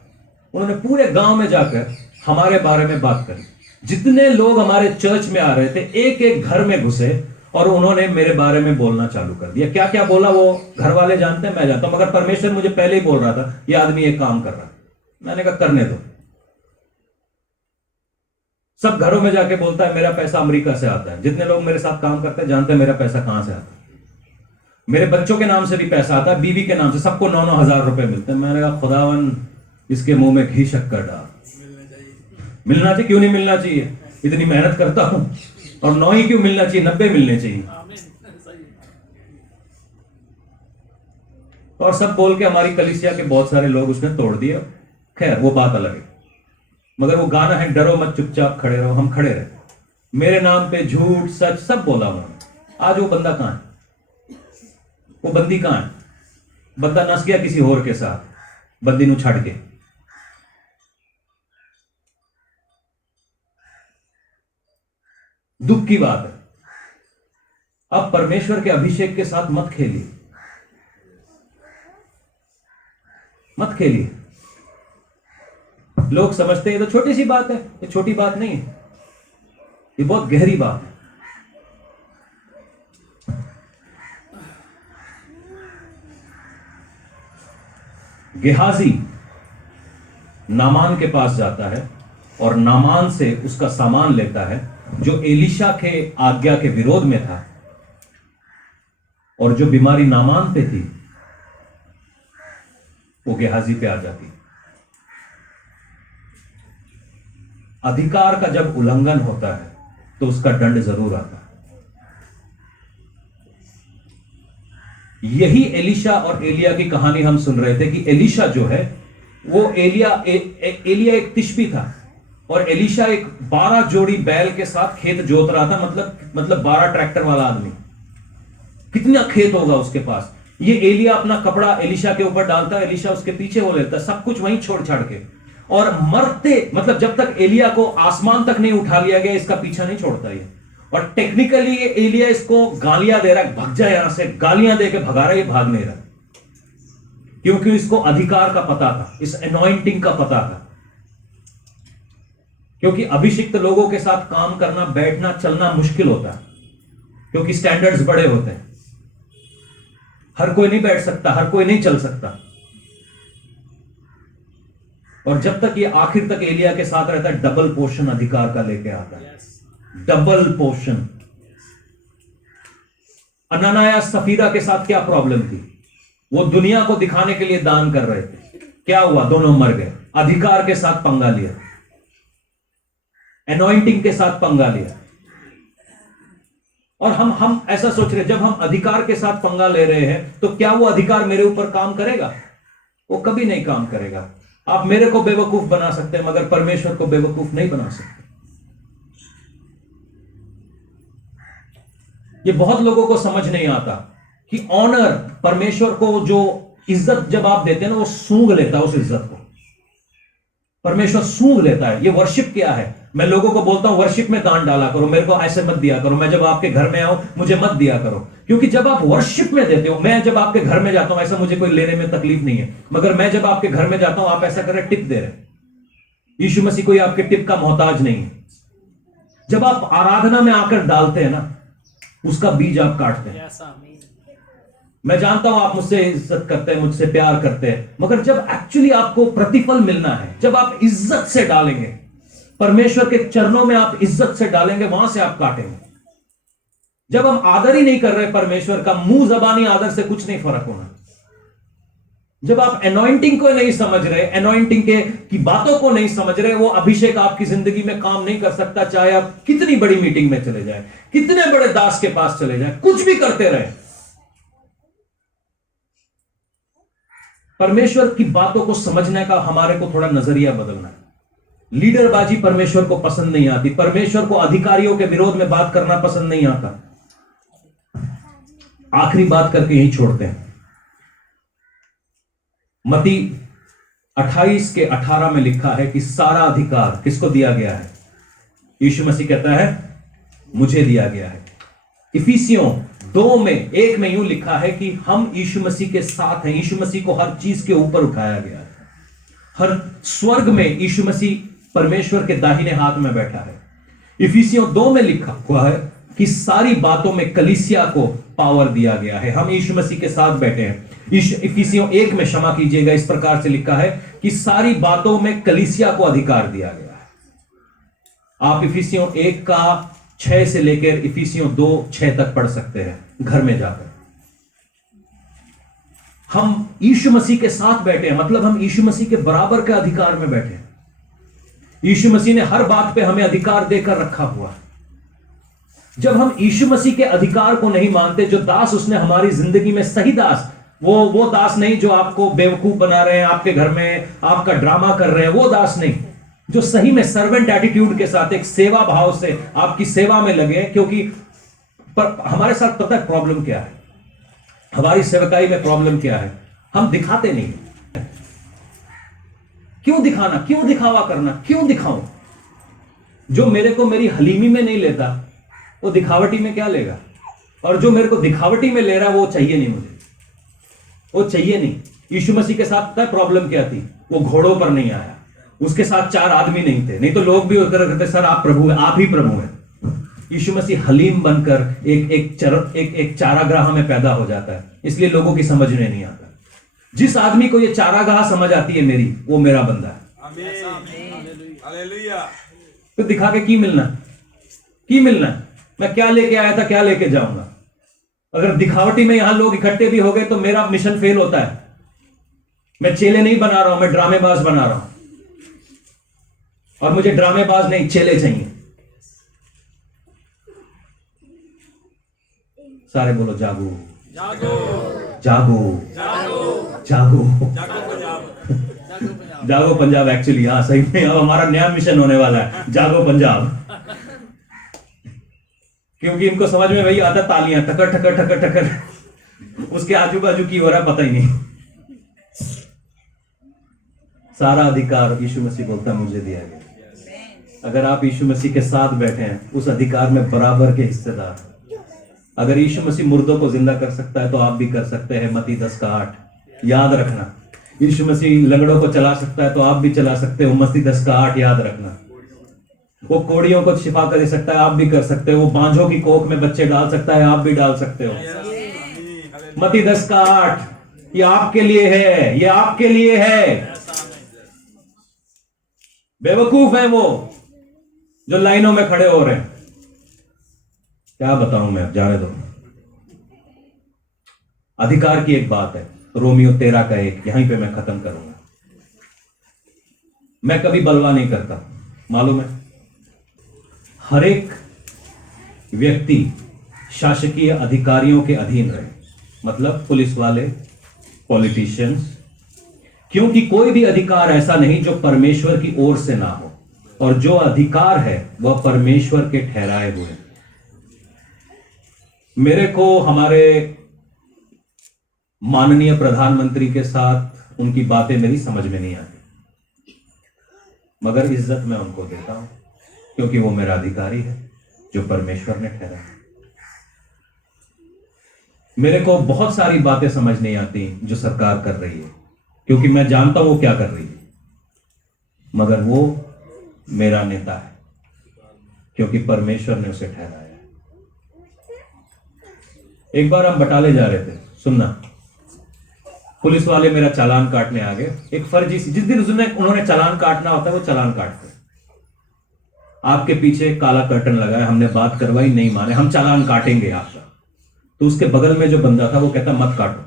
उन्होंने पूरे गांव में जाकर हमारे बारे में बात करी। जितने लोग हमारे चर्च में आ रहे थे, एक एक घर में घुसे और उन्होंने मेरे बारे में बोलना चालू कर दिया। क्या क्या बोला वो घर वाले जानते हैं, मैं जानता हूं, मगर परमेश्वर मुझे पहले ही बोल रहा था ये आदमी एक काम कर रहा है। मैंने कहा करने दो। सब घरों में जाके बोलता है मेरा पैसा अमेरिका से आता है। जितने लोग मेरे साथ काम करते हैं जानते हैं मेरा पैसा कहां से आता है। मेरे बच्चों के नाम से भी पैसा आता है, बीवी के नाम से, सबको 9-9 हजार रुपए मिलते हैं। मैंने कहा खुदावन इसके मुंह में घी शक्कर डाल। मिलना चाहिए, क्यों नहीं मिलना चाहिए? इतनी मेहनत करता हूं। और 9 ही क्यों मिलना चाहिए, 90 मिलने चाहिए। और सब बोल के हमारी कलीसिया के बहुत सारे लोग उसने तोड़ दिए। खैर वो बात अलग है। मगर वो गाना है डरो मत चुपचाप खड़े रहो, हम खड़े रहे। मेरे नाम पे झूठ सच सब बोला उन्होंने। आज वो बंदा कहां है, वो बंदी कहां है? बंदा नस गया किसी और के साथ, बंदी नु छड़ के। दुख की बात है। अब परमेश्वर के अभिषेक के साथ मत खेलिए, मत खेलिए। लोग समझते हैं ये तो छोटी सी बात है, ये छोटी बात नहीं है, ये बहुत गहरी बात है। गेहाजी नामान के पास जाता है और नामान से उसका सामान लेता है जो एलीशा के आज्ञा के विरोध में था, और जो बीमारी नामान पे थी वो गेहाजी पे आ जाती। अधिकार का जब उल्लंघन होता है तो उसका दंड जरूर आता है। यही एलीशा और एलिया की कहानी हम सुन रहे थे कि एलीशा जो है वो एलिया एक तिशबी था और एलीशा एक 12 जोड़ी बैल के साथ खेत जोत रहा था। मतलब 12 ट्रैक्टर वाला आदमी, कितना खेत होगा उसके पास। ये एलिया अपना कपड़ा एलीशा के ऊपर डालता, एलीशा उसके पीछे हो लेता, सब कुछ वहीं छोड़ छाड़ के, और मरते मतलब जब तक एलिया को आसमान तक नहीं उठा लिया गया इसका पीछा नहीं छोड़ता ये। और टेक्निकली ये एलिया इसको गालियां दे रहा है, भाग जा यहां से, गालियां दे के भगा रहा है, ये भाग नहीं रहा, क्योंकि इसको अधिकार का पता था, इस अनॉइंटिंग का पता था। क्योंकि अभिषिक्त लोगों के साथ काम करना, बैठना, चलना मुश्किल होता है, क्योंकि स्टैंडर्ड्स बड़े होते हैं। हर कोई नहीं बैठ सकता, हर कोई नहीं चल सकता। और जब तक ये आखिर तक एलिया के साथ रहता है, डबल पोर्शन अधिकार का लेके आता है, डबल पोर्शन। अननाया सफीरा के साथ क्या प्रॉब्लम थी? वो दुनिया को दिखाने के लिए दान कर रहे थे, क्या हुआ? दोनों मर गए। अधिकार के साथ पंगा लिया, एनॉइंटिंग के साथ पंगा लिया। और हम ऐसा सोच रहे, जब हम अधिकार के साथ पंगा ले रहे हैं तो क्या वो अधिकार मेरे ऊपर काम करेगा? वो कभी नहीं काम करेगा। आप मेरे को बेवकूफ बना सकते हैं, मगर परमेश्वर को बेवकूफ नहीं बना सकते। ये बहुत लोगों को समझ नहीं आता कि ऑनर, परमेश्वर को जो इज्जत जब आप देते हैं ना, वो सूंघ लेता है उस इज्जत को। परमेश्वर सूंघ लेता है। ये वर्शिप क्या है? मैं लोगों को बोलता हूं वर्शिप में दान डाला करो, मेरे को ऐसे मत दिया करो, मैं जब आपके घर में आऊं मुझे मत दिया करो। क्योंकि जब आप वर्शिप में देते हो, मैं जब आपके घर में जाता हूं, ऐसा मुझे कोई लेने में तकलीफ नहीं है, मगर मैं जब आपके घर में जाता हूं आप ऐसा कर रहे, टिप दे रहे। यीशु मसीह कोई आपके टिप का मोहताज नहीं है। जब आप आराधना में आकर डालते हैं ना, उसका बीज आप काटते हैं। मैं जानता हूं आप मुझसे इज्जत करते हैं, मुझसे प्यार करते हैं, मगर जब एक्चुअली आपको प्रतिफल मिलना है, जब आप इज्जत से डालेंगे, परमेश्वर के चरणों में आप इज्जत से डालेंगे, वहां से आप काटेंगे। जब हम आदर ही नहीं कर रहे परमेश्वर का, मुंह जबानी आदर से कुछ नहीं फर्क होना। जब आप एनॉइंटिंग को नहीं समझ रहे, एनॉइंटिंग के की बातों को नहीं समझ रहे, वो अभिषेक आपकी जिंदगी में काम नहीं कर सकता। चाहे आप कितनी बड़ी मीटिंग में चले जाए, कितने बड़े दास के पास चले जाए, कुछ भी करते रहे, परमेश्वर की बातों को समझने का हमारे को थोड़ा नजरिया बदलना है। लीडरबाजी परमेश्वर को पसंद नहीं आती। परमेश्वर को अधिकारियों के विरोध में बात करना पसंद नहीं आता। आखिरी बात करके यही छोड़ते हैं। मत्ती 28 के 18 में लिखा है कि सारा अधिकार किसको दिया गया है? यीशु मसीह कहता है मुझे दिया गया है। इफिसियों 2 में 1 में यूं लिखा है कि हम यीशु मसीह के साथ हैं। यीशु मसीह को हर चीज के ऊपर उठाया गया है। हर स्वर्ग में यीशु मसीह परमेश्वर के दाहिने हाथ में बैठा है। इफिसियों 2 में लिखा हुआ है कि सारी बातों में कलीसिया को पावर दिया गया है। हम यीशु मसीह के साथ बैठे हैं। इफिसियों 1 में, क्षमा कीजिएगा, इस प्रकार से लिखा है कि सारी बातों में कलीसिया को अधिकार दिया गया है। आप इफिसियों 1 का 6 से लेकर इफिसियों 2:6 तक पढ़ सकते हैं घर में जाकर। हम यीशु मसीह के साथ बैठे हैं, मतलब हम यीशु मसीह के बराबर के अधिकार में बैठे हैं। यीशु मसीह ने हर बात पे हमें अधिकार देकर रखा हुआ है। जब हम यीशु मसीह के अधिकार को नहीं मानते, जो दास उसने हमारी जिंदगी में, सही दास वो दास नहीं जो आपको बेवकूफ बना रहे हैं, आपके घर में आपका ड्रामा कर रहे हैं, वो दास नहीं, जो सही में सर्वेंट एटीट्यूड के साथ एक सेवा भाव से आपकी सेवा में लगे। क्योंकि पर हमारे साथ पता है प्रॉब्लम क्या है, हमारी सेवकाई में प्रॉब्लम क्या है, हम दिखाते नहीं। क्यों दिखाना, क्यों दिखावा करना, क्यों दिखाऊं? जो मेरे को मेरी हलीमी में नहीं लेता वो दिखावटी में क्या लेगा, और जो मेरे को दिखावटी में ले रहा है वो चाहिए नहीं, मुझे वो चाहिए नहीं। यीशु मसीह के साथ पता है प्रॉब्लम क्या थी? वो घोड़ों पर नहीं आया, उसके साथ 4 आदमी नहीं थे, नहीं तो लोग भी होकर कहते सर आप प्रभु है, आप ही प्रभु हैं। यीशु मसीह हलीम बनकर एक चारागाह में पैदा हो जाता है, इसलिए लोगों की समझ में नहीं आता। जिस आदमी को ये चारागाह समझ आती है मेरी, वो मेरा बंदा है। तो दिखा के की मिलना, मैं क्या लेके आया था, क्या लेके जाऊंगा? अगर दिखावटी में यहां लोग इकट्ठे भी हो गए तो मेरा मिशन फेल होता है। मैं चेले नहीं बना रहा हूं, मैं ड्रामेबाज बना रहा हूं, और मुझे ड्रामेबाज नहीं चेले चाहिए। सारे बोलो जागो जागो जागो जागो जागो जागो पंजाब। एक्चुअली हाँ सही में अब हमारा नया मिशन होने वाला है, जागो पंजाब। क्योंकि इनको समझ में वही आता, तालियां ठकर ठकर ठकर ठकर, उसके आजू बाजू की हो रहा पता ही नहीं। सारा अधिकार यीशु मसीह बोलता मुझे दिया गया। अगर आप यीशु मसीह के साथ बैठे हैं, उस अधिकार में बराबर के हिस्सेदार। अगर यीशु मसीह मुर्दों को जिंदा कर सकता है तो आप भी कर सकते हैं। मत्ती 10:8 याद रखना। यीशु मसीह लंगड़ों को चला सकता है तो आप भी चला सकते हो। मत्ती 10:8 याद रखना। वो कोड़ियों को शिफा कर सकता है, आप भी कर सकते हो। वो बांझों की कोख में बच्चे डाल सकता है, आप भी डाल सकते हो। मत्ती 10:8 ये आपके लिए है, ये आपके लिए है। बेवकूफ है वो जो लाइनों में खड़े हो रहे हैं। क्या बताऊं मैं, जाने दो। अधिकार की एक बात है, रोमियो 13:1, यहीं पे मैं खत्म करूंगा। मैं कभी बलवा नहीं करता, मालूम है। हर एक व्यक्ति शासकीय अधिकारियों के अधीन रहे, मतलब पुलिस वाले, पॉलिटिशियंस, क्योंकि कोई भी अधिकार ऐसा नहीं जो परमेश्वर की ओर से ना हो, और जो अधिकार है वह परमेश्वर के ठहराए हुए। मेरे को हमारे माननीय प्रधानमंत्री के साथ उनकी बातें मेरी समझ में नहीं आती, मगर इज्जत मैं उनको देता हूं क्योंकि वो मेरा अधिकारी है जो परमेश्वर ने ठहराया। मेरे को बहुत सारी बातें समझ नहीं आती जो सरकार कर रही है, क्योंकि मैं जानता हूं वो क्या कर रही है, मगर वो मेरा नेता है क्योंकि परमेश्वर ने उसे ठहराया। एक बार हम बटाले जा रहे थे, सुनना। पुलिस वाले मेरा चालान काटने आ गए। एक फर्जी सी, जिस दिन उन्होंने चालान काटना होता है वो चालान काटते। आपके पीछे काला कर्टन लगा है, हमने बात करवाई, नहीं माने, हम चालान काटेंगे आपका। तो उसके बगल में जो बंदा था वो कहता मत काटो,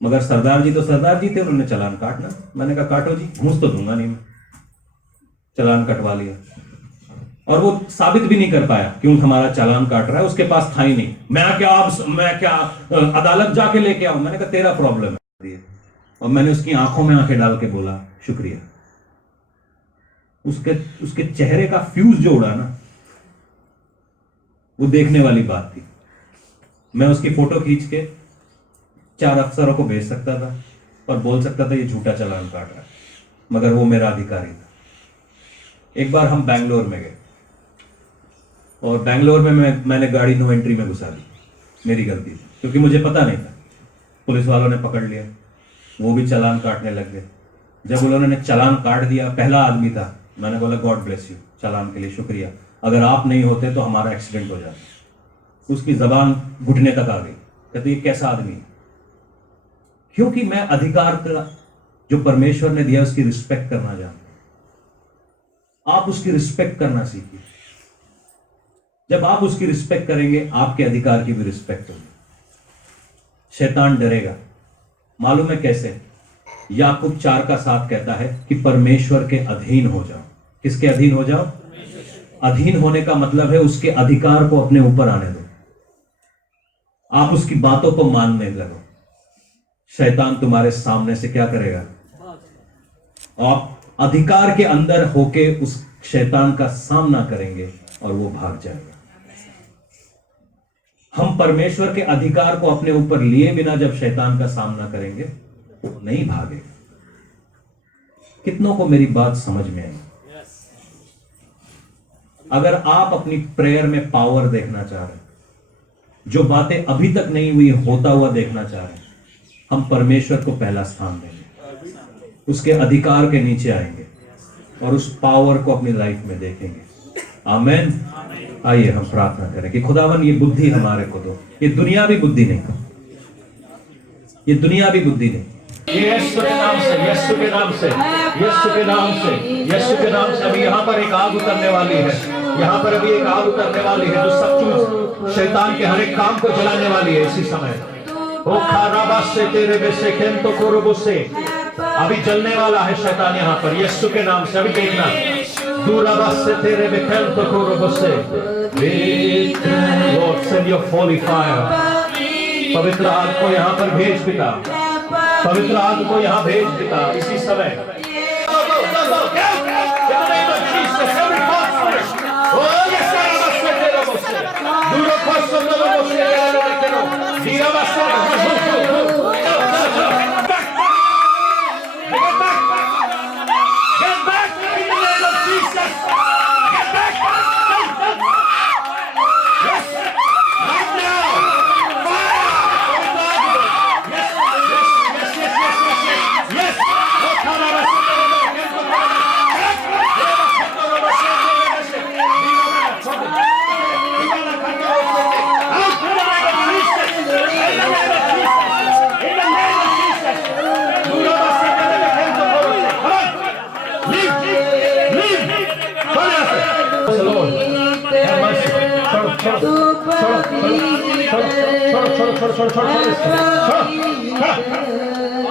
मगर सरदार जी तो सरदार जी थे, उन्होंने चालान काटना। मैंने कहा काटो जी, घूस तो दूंगा नहीं मैं। चालान कटवा लिया, और वो साबित भी नहीं कर पाया क्यों हमारा चालान काट रहा है, उसके पास था ही नहीं। मैं क्या अदालत जाके लेके आऊं? मैंने कहा तेरा प्रॉब्लम है। और मैंने उसकी आंखों में आंखें डाल के बोला शुक्रिया। उसके चेहरे का फ्यूज जो उड़ा ना, वो देखने वाली बात थी। मैं उसकी फोटो खींच के 4 अफसरों को भेज सकता था और बोल सकता था ये झूठा चालान काट रहा है, मगर वो मेरा अधिकारी था। एक बार हम बैंगलोर में गए, और बैंगलोर में मैंने गाड़ी नो एंट्री में घुसा दी। मेरी गलती थी क्योंकि मुझे पता नहीं था। पुलिस वालों ने पकड़ लिया, वो भी चालान काटने लग गए। जब उन्होंने चालान काट दिया, पहला आदमी था, मैंने बोला गॉड ब्लेस यू, चालान के लिए शुक्रिया, अगर आप नहीं होते तो हमारा एक्सीडेंट हो जाता। उसकी जबान घुटने तक आ गई, कहते ये कैसा आदमी है? क्योंकि मैं अधिकार का जो परमेश्वर ने दिया उसकी रिस्पेक्ट करना जानता हूं। आप उसकी रिस्पेक्ट करना सीखिए। जब आप उसकी रिस्पेक्ट करेंगे, आपके अधिकार की भी रिस्पेक्ट होगी। शैतान डरेगा, मालूम है कैसे? याकूब 4:7 कहता है कि परमेश्वर के अधीन हो जाओ। किसके अधीन हो जाओ? अधीन होने का मतलब है उसके अधिकार को अपने ऊपर आने दो, आप उसकी बातों को मानने लगो। शैतान तुम्हारे सामने से क्या करेगा? आप अधिकार के अंदर होके उस शैतान का सामना करेंगे और वो भाग जाएगा। हम परमेश्वर के अधिकार को अपने ऊपर लिए बिना जब शैतान का सामना करेंगे वो नहीं भागेगा। कितनों को मेरी बात समझ में आई? अगर आप अपनी प्रेयर में पावर देखना चाह रहे हैं, जो बातें अभी तक नहीं हुई होता हुआ देखना चाह रहे हैं, हम परमेश्वर को पहला स्थान देंगे, उसके अधिकार के नीचे आएंगे और उस पावर को अपनी लाइफ में देखेंगे। आमीन। आइए हम प्रार्थना करें कि खुदावन ये बुद्धि हमारे को दो। ये दुनियावी बुद्धि नहीं, ये दुनियावी बुद्धि नहीं। यीशु के नाम से, यीशु के नाम से, यीशु के नाम से, यीशु के नाम से अभी यहाँ पर एक आग उतरने वाली है। यहाँ पर अभी एक आग उतरने वाली है जो सब चीज शैतान के हर एक काम को जलाने वाली है इसी समय। ओ खाराबास से तेरे बेसे खेम तो कोरोबो से अभी जलने वाला है शैतान यहाँ पर यीशु के नाम से। अभी देखना, दूराबास से तेरे बेखेम तो कोरोबो से। Lord send your Holi fire. पवित्र आग को यहाँ पर भेज पिता, पवित्र आग को यहाँ भेज पिता इसी समय।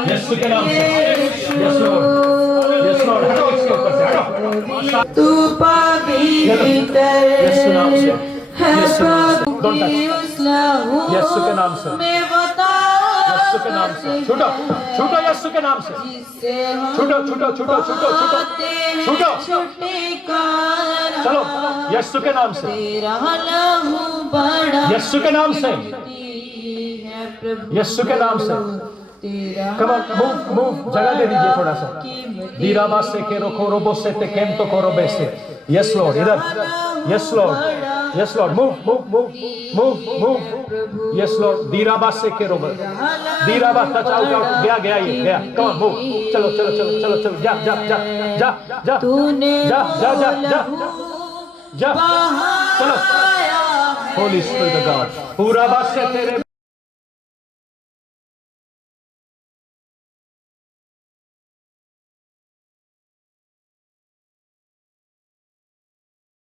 यीशु के नाम से, यस लॉर्ड, यस लॉर्ड, हटो इसके ऊपर से, हटो। तू पवित्र यीशु नाम से, है प्रभु की उसलहू यीशु के नाम से, में बताओ यीशु के नाम से, छूटो, छूटो यीशु के नाम से, जिससे हम छूटो, छूटो, छूटो, छूटो, छूटो, छूटो, छुटकारा चलो यीशु के नाम से, तेरा लहू बड़ा यीशु के नाम से, है प्रभु यीशु के नाम से। तेरा कम ऑन, मूव मूव, जगह दे दीजिए थोड़ा सा। दीरामा से के रोको रोबो से ते केम तो कोरो बेसे। यस लॉर्ड, इधर, yes lord, yes lord, move move move move move, yes lord. दीराबा से के रोबो, दीराबा टच आउट, गया गया ये गया। कम ऑन, मूव, चलो चलो चलो चलो चलो, जा जा जा जा जा जा जा जा जा जा, चलो। होली स्पिरिट ऑफ गॉड, पूरा बात से तेरे